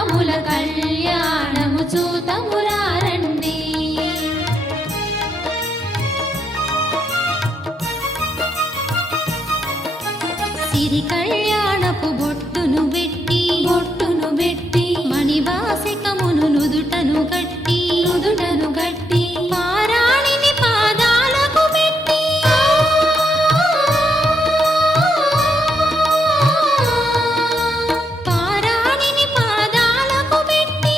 రాముల కళ్యాణము చూతమురారండి సిరి కళ్యాణపు బొట్టును పెట్టి మణివాసికమును నుదుటను గట్టి పారాణిని పాదాలకు పెట్టి పారాణిని పాదాలకు పెట్టి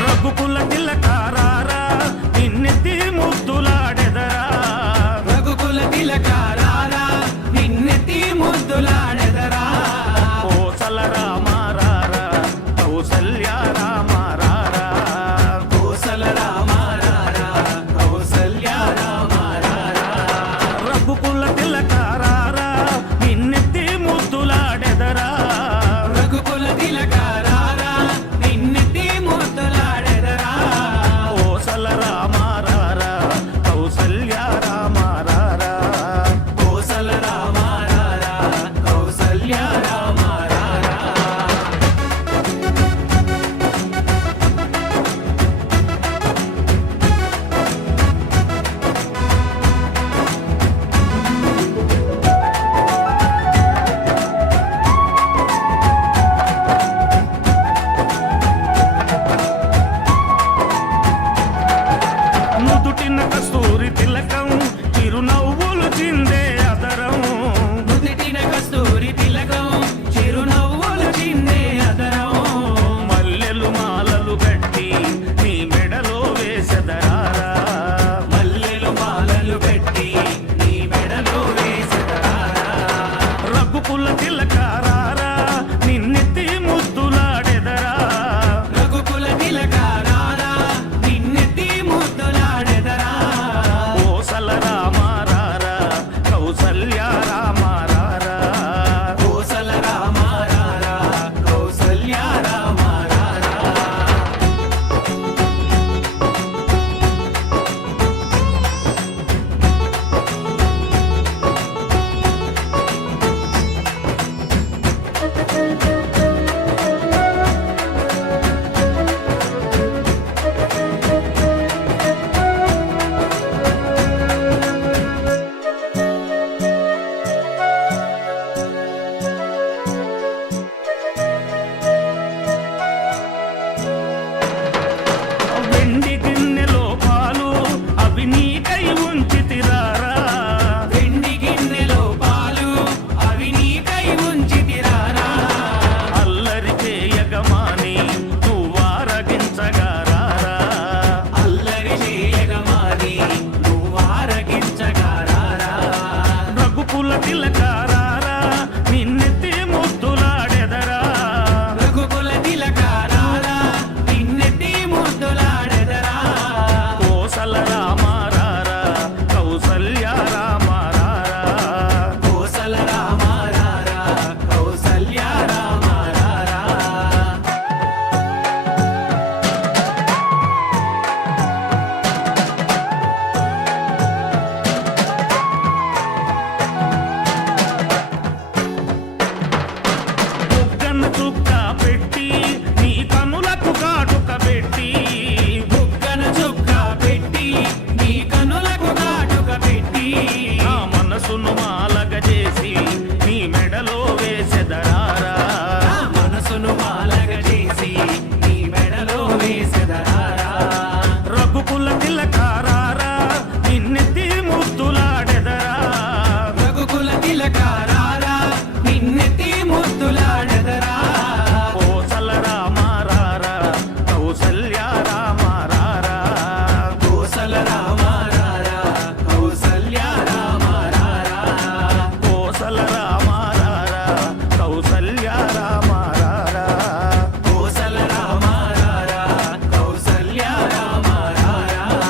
రఘుకుల తిలకారారా నిన్నెత్తి ముద్దులాడెదరా రఘుకుల తిలకారారా నిన్నెత్తి ముద్దులాడెదరా కోసల రామారారా కౌసల్య రామారారా కోసల రామారారా కౌసల్య రామారారా రఘుకుల తిలకారారా నిన్నెత్తి ముద్దులాడెదరా రఘుకుల తిలకారారా నిన్నెత్తి ముద్దులాడెదరా కోసల రామారారా కౌసల్య రామారారా కోసల రామారారా కౌసల్య రామారారా నుదుటిన కస్తూరి తిలకం చిరునవ్వులు చిందే అదరం నుదిటిన కస్తూరి తిలకం చిరునవ్వులు చిందే అదరం మల్లెలు మాలలు కట్టి నీ మెడలో వేసెదరారా మల్లెలు మాలలు పెట్టి నీ మెడలో వేసెదరారా రఘుకుల తిలకారారా నిన్నెత్తి ముద్దులాడెదరా రఘుకుల తిలకారారా నిన్నెత్తి ముద్దులాడెదరా కోసల రామారారా కౌసల్య రామారారా కోసల రామారారా కౌసల్య రామారారా వెండి గిన్నెలో పాలు అవి నీకై ఉంచితిరారా వెండి గిన్నెలో పాలు అవి నీకై ఉంచితిరారా అల్లరి చేయగమాని నువ్వారగించగారారా అల్లరి చేయగమాని నువ్వారగించగారారా రఘుకుల తిలకారారా నిన్నెత్తి ముద్దులాడెదరా రఘుకుల తిలకారారా నిన్నెత్తి ముద్దులాడెదరా కోసల రామారారా కౌసల్య రామారారా కోసల రామారారా కౌసల్య రామారారా బుగ్గన చుక్క పెట్టి నీ కనులకు కాటుక పెట్టి బుగ్గన చుక్క పెట్టి నీ కనులకు కాటుక పెట్టి నా మనసును మాలగ చేసి నీ మెడలో వేసెదరారా నా మనసును మాలగ చేసి నీ మెడలో వేసెదరారా రఘుకుల తిలకారారా నిన్నెత్తి ముద్దులాడెదరా రఘుకుల తిలకారారా నిన్నెత్తి ముద్దులాడెదరా కోసల రామారారా కౌసల్య రామారారా కోసల రామారారా కౌసల్య రామారారా కోసల రామారారా కౌసల్య రామారారా కోసల రామారారా కౌసల్య రామారారా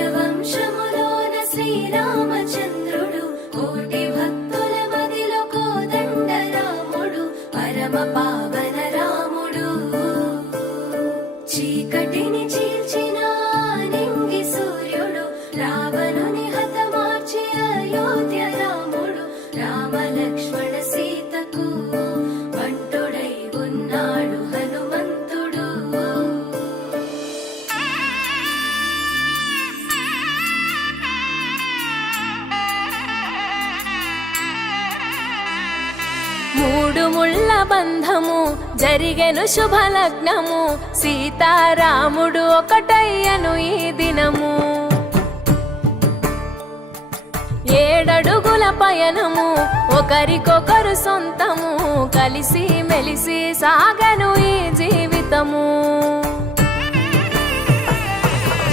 సూర్యవంశములోన శ్రీరామచంద్రుడు కోటి భక్తుల మదిలో కోదండ రాముడు పరమ పావన రాముడు జరిగెను శుభలగ్నము సీతారాముడు ఒకటయ్యను ఈ దినము 7 అడుగుల పయనము ఒకరికొకరు సొంతము కలిసి మెలిసి సాగను ఈ జీవితము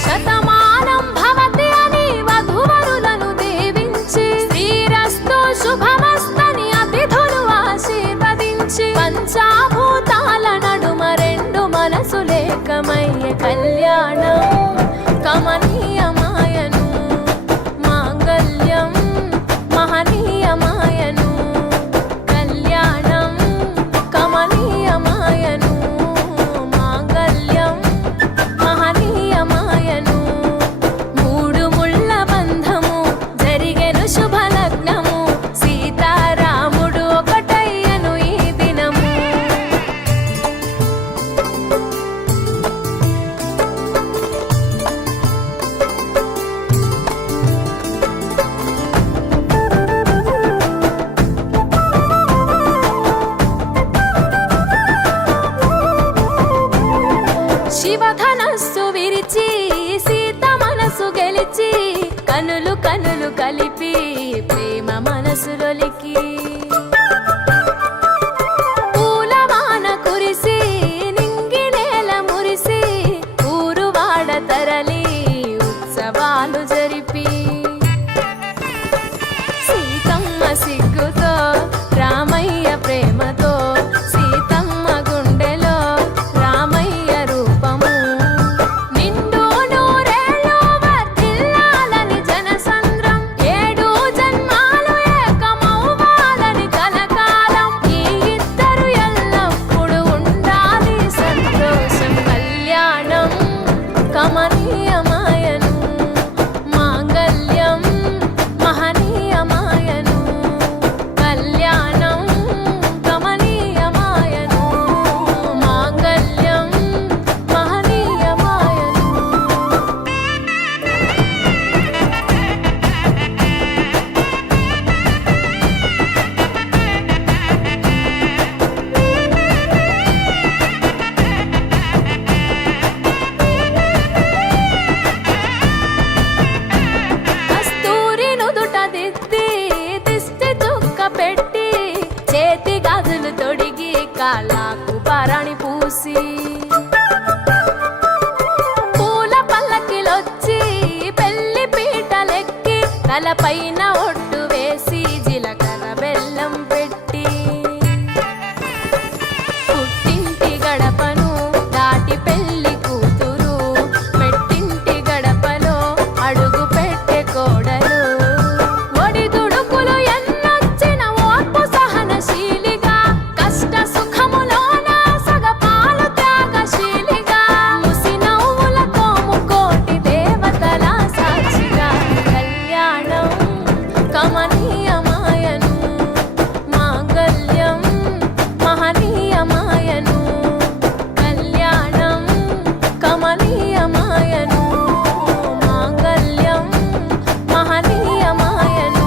శతమానం భవతి అని వధువరులను దీవించి శ్రీరస్తు శుభమస్తని అతిథులు ఆశీర్వదించి పంచాభూతాల నడుమ 2 మనసులేకమయ్యే కళ్యాణం కమనీయమాయను మాంగళ్యం మహనీయమాయను కళ్యాణం కమనీయమాయను మాంగళ్యం మహనీయమాయను 3 ముళ్ళ బంధము జరిగెను శుభలగ్నము సీతారాముడు ఒకటయ్యను ఈ దినము శివధనస్సు విరిచి సీత మనసు గెలిచి కనులు కనులు కలిపి ప్రేమ మనసులొలికి పూలవాన కురిసి నింగి నేల మురిసి ఊరువాడ తరలి ఉత్సవాలు జరిపి సీతమ్మ సిగ్గుతో రామయ్య ప్రేమతో సీతమ్మ గుండెలో రామయ్య రూపము నిండు నూరేళ్ళు వర్ధిల్లాలని జనసంద్రం 7 జన్మాలు ఏకమవ్వాలని కలకాలం ఈ ఇద్దరు ఎల్లప్పుడూ ఉండాలి సంతోషం కళ్యాణం కమనీయమాయను మాంగళ్యం మహనీయమాయను కళ్యాణం కమనీయమాయను మాంగళ్యం మహనీయమాయను కస్తూరి నుదుట దిద్ది దిష్టి చుక్క పెట్టి చేతి గాజులు తొడిగి కాళ్ళకు పారాణి పూసి పూల పల్లకిలొచ్చి పెళ్లి పీటలెక్కి తలపైన ఒట్టు వేసి జీలకర్ర బెల్లం పెట్టి పుట్టింటి గడపను దాటి పెళ్లి కూతురు పెట్టింటి గడపలో అడుగు పెట్టే కోడలు ఒడిదుడుకులు ఎన్నొచ్చిన ఓర్పు సహనశీలిగా కష్ట సుఖములోన సగపాలు త్యాగశీలిగా ముసి నవ్వులతో ముకోటి దేవతల సాక్షిగా కళ్యాణం కమనీయమాయను మాంగళ్యం మహనీయమాయను కళ్యాణం కమనీయమాయను మాంగళ్యం మహనీయమాయను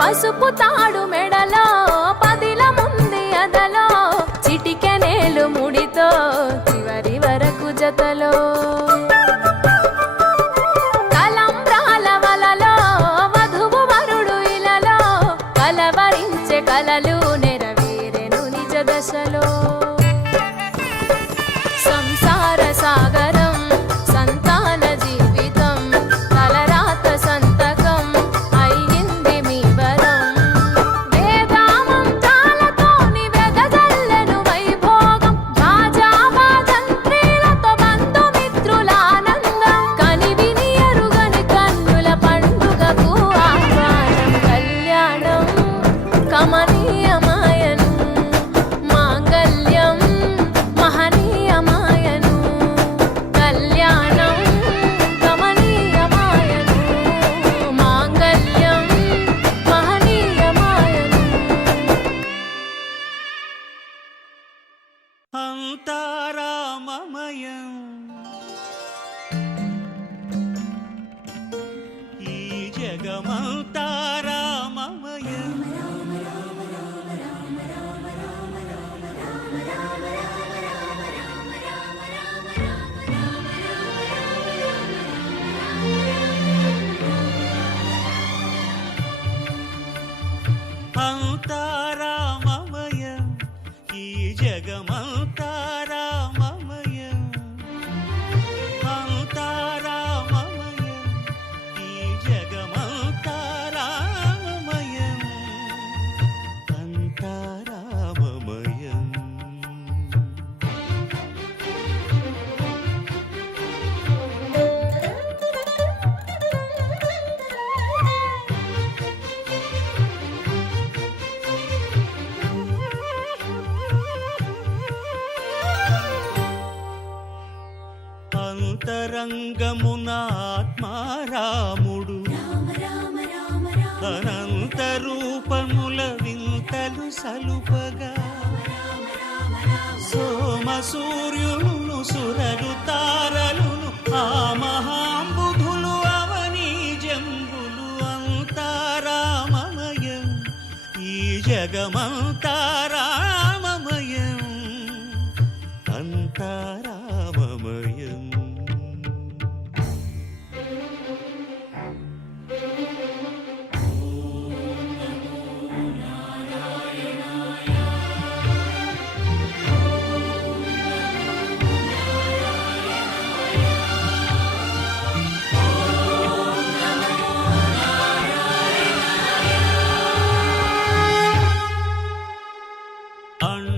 పసుపు తాడు మెడలో పదిల ముంది అదలో చిటికెనేలు ముడితో చివరి వరకు జతలో తలంబ్రాల వలలో వధువు వరుడు ఇలలో కలవరించే కలలు నెరవేరెను నిజ దశలో సంసార సాగరం సంతాన జీవితం తలరాత సంతకం అయ్యింది మీ వరం వేదామంత్రాలతోని వెదజల్లెను వైభోగం భాజాభాజంత్రీలతో బంధుమిత్రుల ఆనందం కనివిని ఎరుగని కన్నుల పండుగకు ఆహ్వానం కళ్యాణం కమనీయమాయను మాంగళ్యం మహనీయమాయను జగమంతా రామమయం ఈ జగమంతా రామమయం అంతా రామమయం ఈ జగమంతా రామమయం అంతా రామమయం ఈ జగమంతా రామమయం అంతా రామమయం అంతరంగమున ఆత్మారాముడు అనంత రూపముల వింతలు సలుపగా సోమ సూర్యులను సురలు తారలును ఆ మహాంబుధులు అవనీ జంబులు అంతారామమయం ఈ జగమంతా రామమయం అంతారామమయం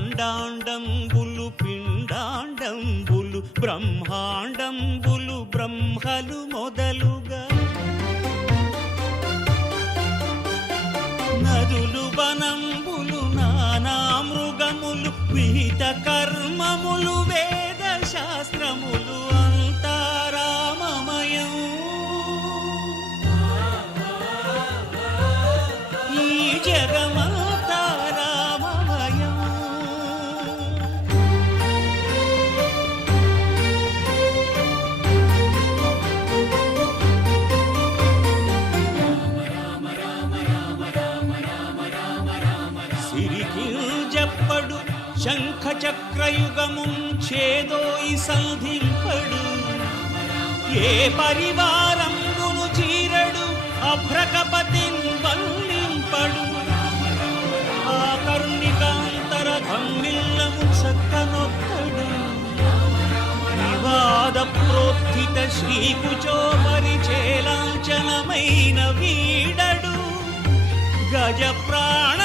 అండాండంబులు పిండాండంబులు బ్రహ్మాండంబులు బ్రహ్మలు మొదలుగా నదులు వనంబులు నానా మృగములు విహిత కర్మములు వేద శాస్త్రములు అంతారామమయం ఈ జగమంతా రామమయం సిరికి జప్పడు శంఖ చక్రయుగము ఛేదోయి సంధింపడు ఏ పరివారంబును చీరడు అభ్రకపతిన్ వల్లింపడు ఆ కర్ణికాంతర ధమ్మిల్లము చక్కనొక్కడు వివాద ప్రోత్థిత శ్రీకుచో పరిచేలాంఛనమైన వీడడు గజ ప్రాణావనోత్సాహి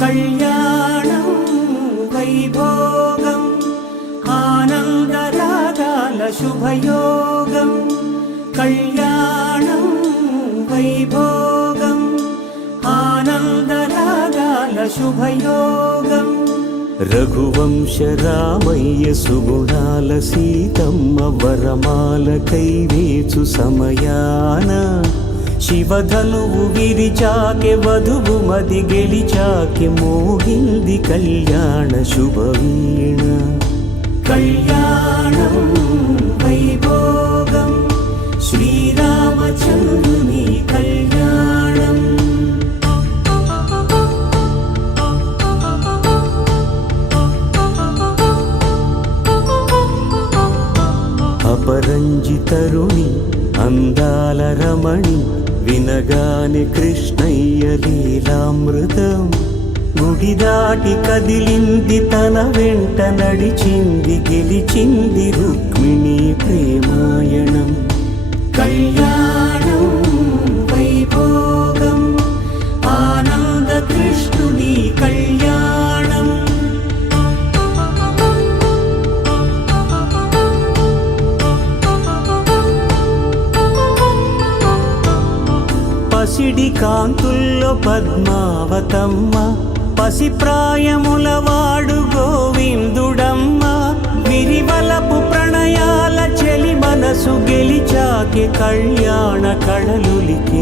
కళ్యాణం వైభోగం ఆనందరాగాల శుభయోగం కళ్యాణం వైభోగం ఆనందరాగాల శుభయోగం రఘువంశ రామయ్య సుగుణాల సీతమ్మ వరమాల కైవేచు సమయాన శివధనువు విరిచాకె వధువు మది గెలిచాకె మోగింది కళ్యాణ శుభవీణ కళ్యాణం వైభోగం శ్రీరామచంద్రుని కళ్యాణం. అపరంజి తరుణి అందాల రమణి వినగానే కృష్ణయ్య లీలామృతం గుడి దాటి కదిలింది తన వెంట నడిచింది గెలిచింది రుక్మిణి ప్రేమాయణం కళ్యాణం వైభోగం ఆనంద కృష్ణుని కళ్యాణం. కాంతుల్లో పద్మావతమ్మ, పసిప్రాయముల వాడు గోవిందుడమ్మ. విరివలపు ప్రణయాల చెలి మనసు గెలిచాకే కళ్యాణ కళలులికినాడమ్మ.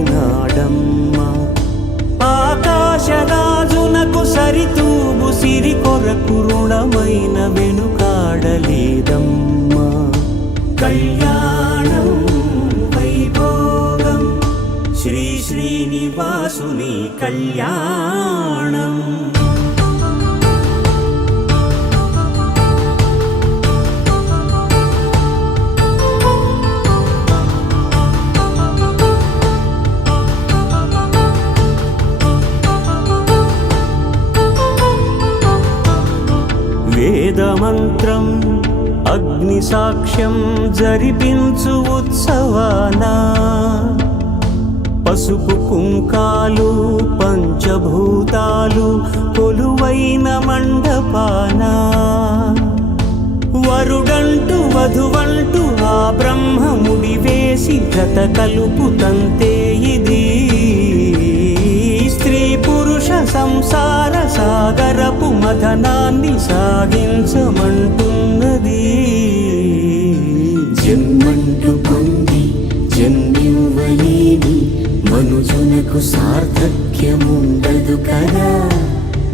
ఆకాశరాజునకు సరితూగు సిరి కొరకు రుణమైన వెనుకాడలేదమ్మా. కళ్యాణం వైభోగం శ్రీ శ్రీనివాసుని కళ్యాణం. వేదమంత్రం అగ్ని సాక్ష్యం జరిపించు ఉత్సవానా, పసుపు కుంకాలు పంచభూతాలు కొలువైన మండపానా. వరుడంటూ వధువంటూ ఆ బ్రహ్మముడి వేసి జత కలుపు తంతే ఇది. స్త్రీ పురుష సంసార సాగరపు మథనాన్ని సాగించమంటున్నది. జన్మంటూ పొంది జన్మివ్వలేని మనుజునకు సార్థక్యముండదు కదా.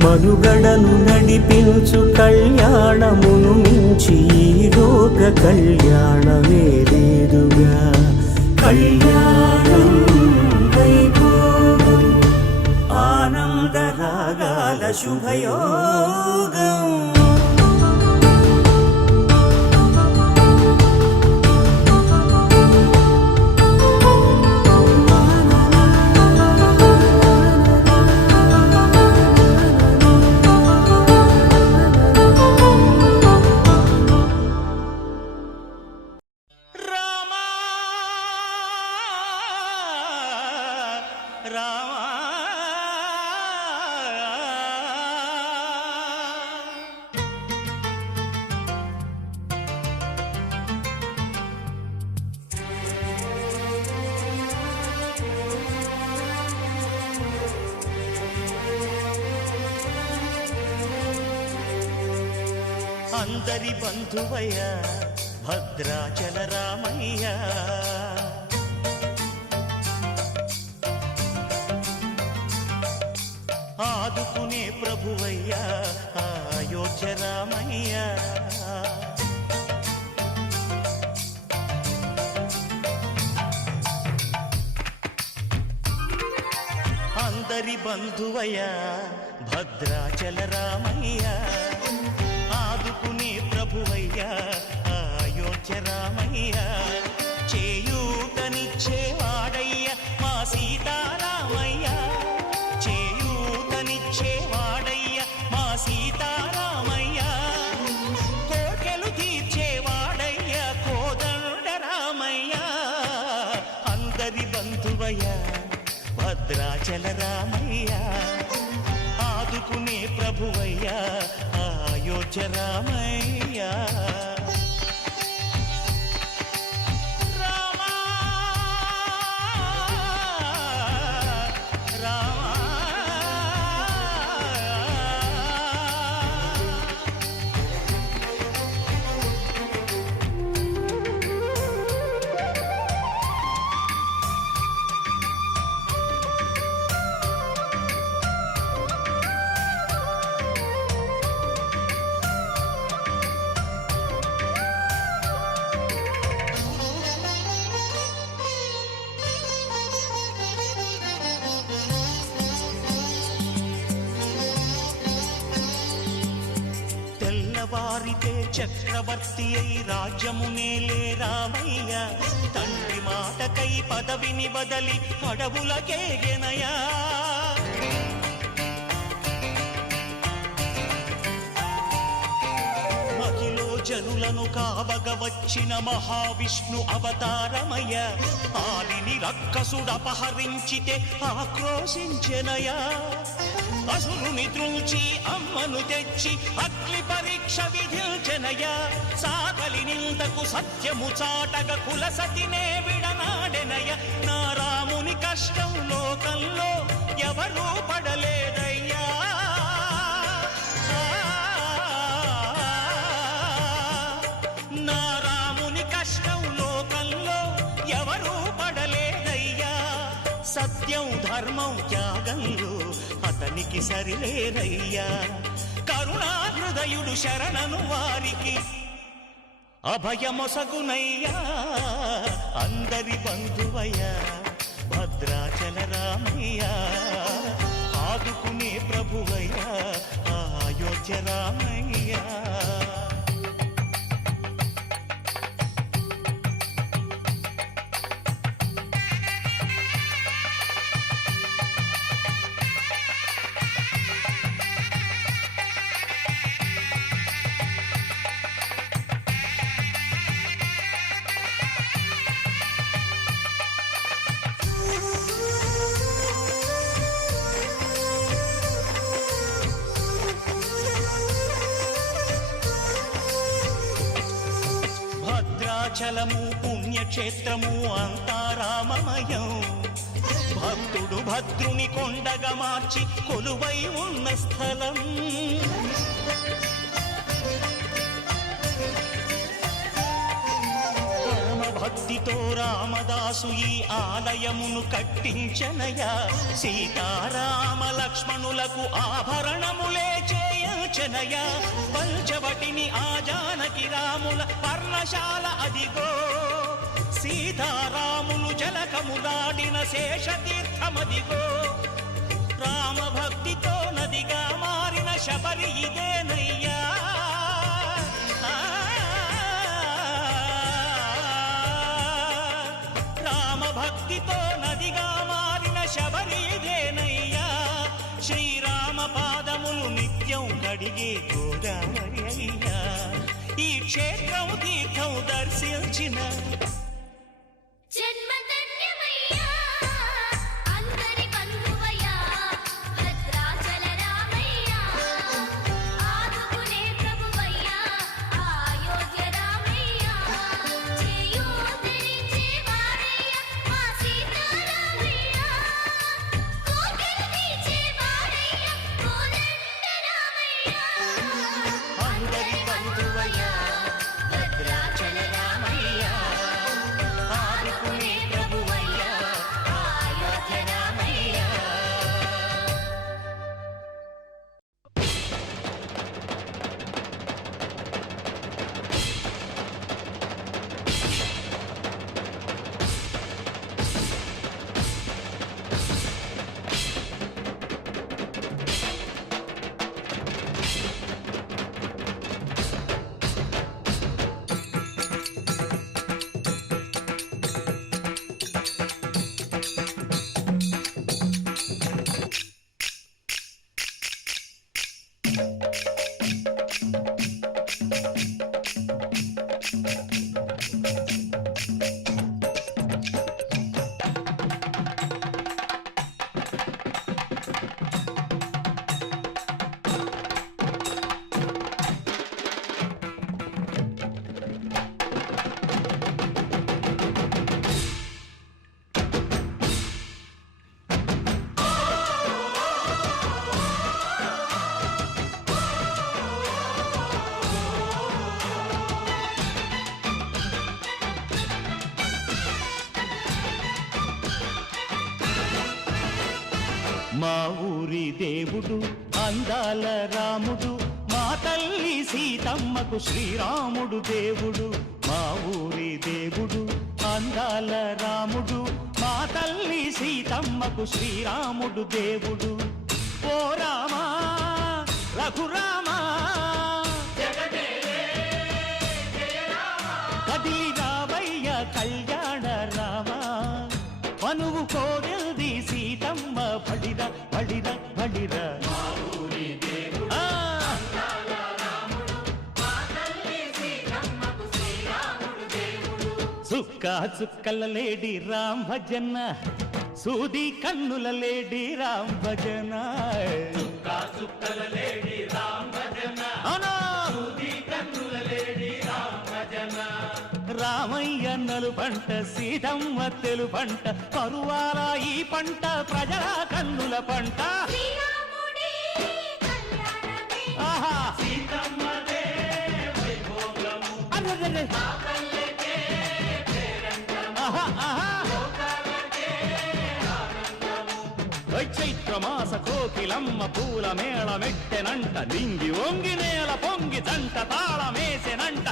మనుగడను నడిపించు కళ్యాణమును మించి ఈ లోక కళ్యాణమే లేదుగా. కళ్యాణం వైభోగం ఆనందరాగాల శుభయోగం. అందరి బంధువయ్య భద్రాచల రామయ్య, ఆదుకునే ప్రభువయ్య అయోధ్య రామయ్య. అందరి బంధువయ్య భద్రాచల రామయ్య, ఆదుకునే ప్రభువయ్య అయోధ్య రామయ్య. చేయూతనిచ్చేవాడయ్య మా సీతారామయ్య, చేయూతనిచ్చేవాడయ్య మా సీతారామయ్య. కోర్కెలు తీర్చేవాడయ్య కోదండ రామయ్య. అందరి బంధువయ్య భద్రాచల రామయ్య, ఆదుకునే ప్రభువయ్య అయోధ్య రామయ్య. వారితే చక్రవర్తి అయి రాజ్యమునేలే రామయ్య. తండ్రి మాటకై పదవిని బదలి అడవులకేగెనయా. మహిలో జనులను కావగ వచ్చిన మహావిష్ణు అవతారమయ్య. ఆలిని రక్కసుడపహరించితే ఆక్రోశించెనయా. అసురుని త్రుంచి అమ్మను తెచ్చి అగ్ని పరీక్ష విధించెనయ. సాగలి నిందకు సత్యము చాటగ కుల సతినే విడనాడెనయ. నా రాముని రాముని కష్టం లోకంలో ఎవరూ పడలేదయ్యా. నా రాముని కష్టం లోకంలో ఎవరూ పడలేదయ్యా. సత్యం ధర్మం త్యాగంలో అతనికి సరిలేరయ్యా. కరుణా హృదయుడు శరణను వారికి అభయమొసగునయ్యా. అందరి బంధువయ్యా భద్రాచల రామయ్యా. ఆదుకునే ప్రభువయ్యా అయోధ్య రామయ్యా. భద్రాచలము పుణ్యక్షేత్రము అంతా రామమయం. భక్తుడు భద్రుని కొండగా మార్చి కొలువై ఉన్న స్థలం. పరమ భక్తితో రామదాసు ఈ ఆలయమును కట్టించనయా. సీతారామ లక్ష్మణులకు ఆభరణములే చేయచనయా. పంచవటిని ఆ జానకి రాముల పర్ణశాల అదిగో. సీతారాములు జలకములాడిన శేషతీర్థమదిగో. రామభక్తితో నదిగా మారిన శబరి ఇదేనయ్యా. రామభక్తితో నదిగా మారిన శబరి ఇదేనయ్యా. శ్రీరామ పాదములు నిత్యం కడిగే గోదావరి అయ్యా. ఈ క్షేత్రం తీర్థం దర్శించిన జన్మధన్యమయ్యా. అందరి బంధువయ్యా భద్రాచల రామయ్యా. ఆదుకునే ప్రభువయ్యా అయోధ్య రామయ్యా. చేయూతనిచ్చే వాడయ్యా మా సీతారామయ్యా. కోటలు తీర్చే వాడయ్యా కోదండ రామయ్యా. అందరి బంధువయ్యా భద్రాచల రామయ్యా. ఆదుకునే ప్రభువయ్యా అయోధ్య రామయ్యా. మా ఊరి దేవుడు అందాల రాముడు. మా తల్లి సీతమ్మకు శ్రీరాముడు దేవుడు. మా ఊరి దేవుడు అందాల రాముడు. మా తల్లి సీతమ్మకు శ్రీరాముడు దేవుడు. ఓ రామా రఘురామా కదిలి రావయ్య కళ్యాణ రామా. మనువు కోరెల్ది సీతమ్మ బడిర బడిర బడిర. చుక్క చుక్కల లేడి రామ్ భజన. సూది కన్నుల లేడి రామ్ భజన. రామయ్య పిల్లలు పంట సీతమ్మ తెలు పంట పరువాల ఈ పంట ప్రజల కన్నుల పంట శ్రీరాముడి కళ్యాణమే ఆహా సీతమ్మదే వైభోగము అరెరెరె. పల్లెకే పేరంటము ఆహా ఆహా లోకాలకే ఆనందము చైత్రమాస కోకిలమ్మ పూల మేళ మెట్టెనంట నింగి వంగి నేల పొంగి జంట తాళమేసెనంట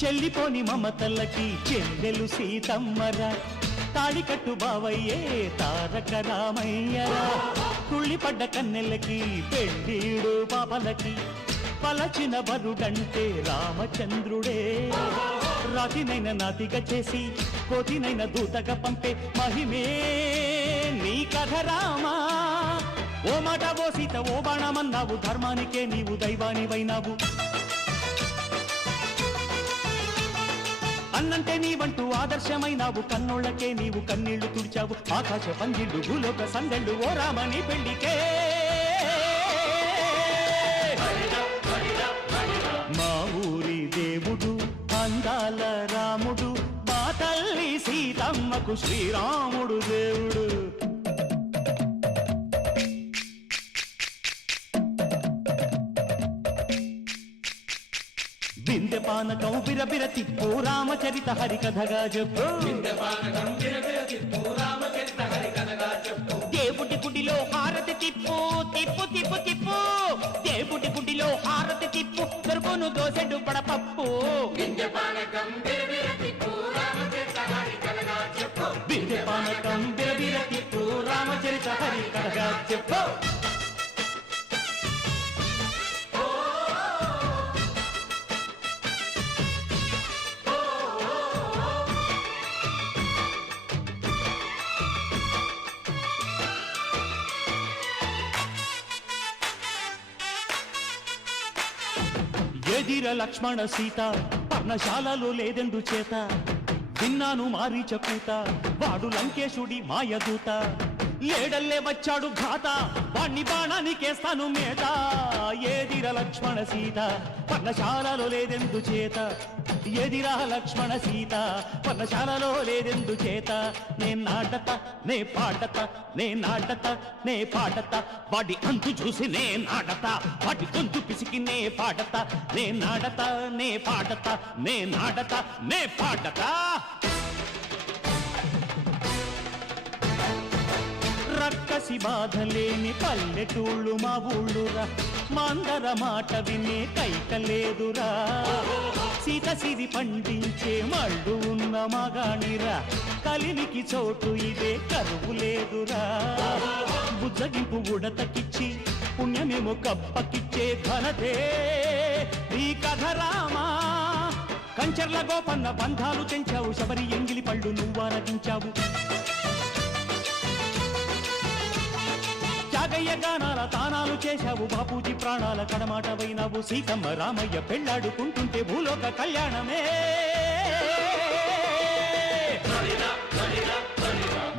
చెల్లిపోని మమతల్లకి చెల్లెలు సీతమ్మరా తాళికట్టు బావయ్యే తారక రామయ్యరా తుళ్ళిపడ్డ కన్నెలకి పెళ్ళీడు పాపలకి పలచిన బరుడంటే రామచంద్రుడే రాతినైన నాతిగా చేసి కోతినైన దూతగా పంపే మహిమే నీ కథ రామా ఓ మాట ఓ సీత ఓ బాణమన్నావు ధర్మానికే నీవు దైవానివైనావు అన్నంటే నీవంటూ ఆదర్శమైనావు కన్నోళ్ళకే నీవు కన్నీళ్లు తుడిచావు ఆకాశ పందిళ్ళు భూలోక సందళ్ళు ఓ రామని పెళ్లికే మా ఊరి దేవుడు అందాల రాముడు మా తల్లి సీతమ్మకు శ్రీరాముడు దేవుడు బిందె పానకం బిరబిర తిప్పు రామచరిత హరికథగా చెప్పు దేవుడి గుడిలో హారతి తిప్పు తిప్పు తిప్పు తిప్పు దేవుడి గుడిలో హారతి తిప్పు దొరుకును దోసెడు పడపప్పు బిందె పానకం బిరబిర తిప్పు రామచరిత హరికథగా చెప్పు ఎదిర లక్ష్మణ సీత పర్ణశాలలో లేదెందు చేత విన్నాను మారీచ కూత వాడు లంకేశుడి మాయదూత లేడల్లే వచ్చాడు ఘాత వాణ్ణి బాణానికేస్తాను మేత ఏదిర లక్ష్మణ సీత పర్ణశాలలో లేదెందు చేత ఎదిరా లక్ష్మణ సీత పర్ణశాలలో లేదెందు చేత నే నాటత నే పాడత నే నాటత నే పాడత వాడి అంతు చూసి నే నాటత వాడి గొంతు పిసికి నే పాడత నే నాడత నే పాడత నే నాడత నే పాడత రక్కసి బాధలేని పల్లెటూళ్ళు మా ఊళ్ళురా మందర మాట వినే కైకలేదురా సీత సిరి పండించే మళ్ళు ఉన్న మగాణిరా కలిమికి చోటు ఇదే కరువు లేదురా బుజ్జగింపు ఉడతకిచ్చి పుణ్యమేమో కప్పకిచ్చే ఘనతే ఈ కథ రామా కంచర్ల గోపన్న బంధాలు తెంచావు శబరి ఎంగిలి పళ్ళు నువ్వారగించావు త్యాగయ్య గానాల తానాలు చేశావు బాపూజీ ప్రాణాల కడమాటవైనావు సీతమ్మ రామయ్య పెళ్ళాడుకుంటుంటే భూలోక కళ్యాణమే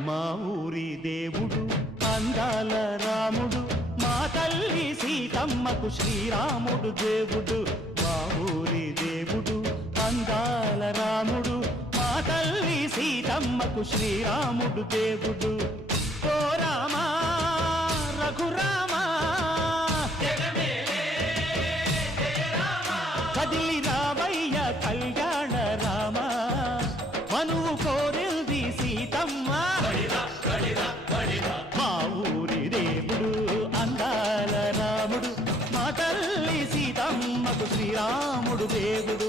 మా ఊరి దేవుడు అందాల రాముడు మా తల్లి సీతమ్మకు శ్రీరాముడు దేవుడు మా ఊరి దేవుడు అందాల రాముడు మా తల్లి సీతమ్మకు శ్రీరాముడు దేవుడు ఓ రామా రఘురామా కదిలి రామయ్య కళ్యాణ రామ మనువు కోరింది సీతమ్మ మా ఊరి దేవుడు అందాల రాముడు మా తల్లి సీతమ్మకు శ్రీరాముడు దేవుడు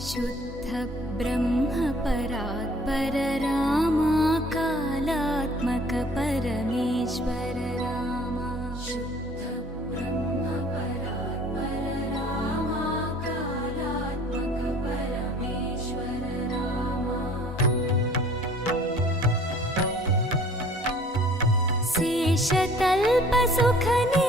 शुद्ध ब्रह्म परात्पर रामा कालात्मक परमेश्वर रामा निशतल्पसुखनि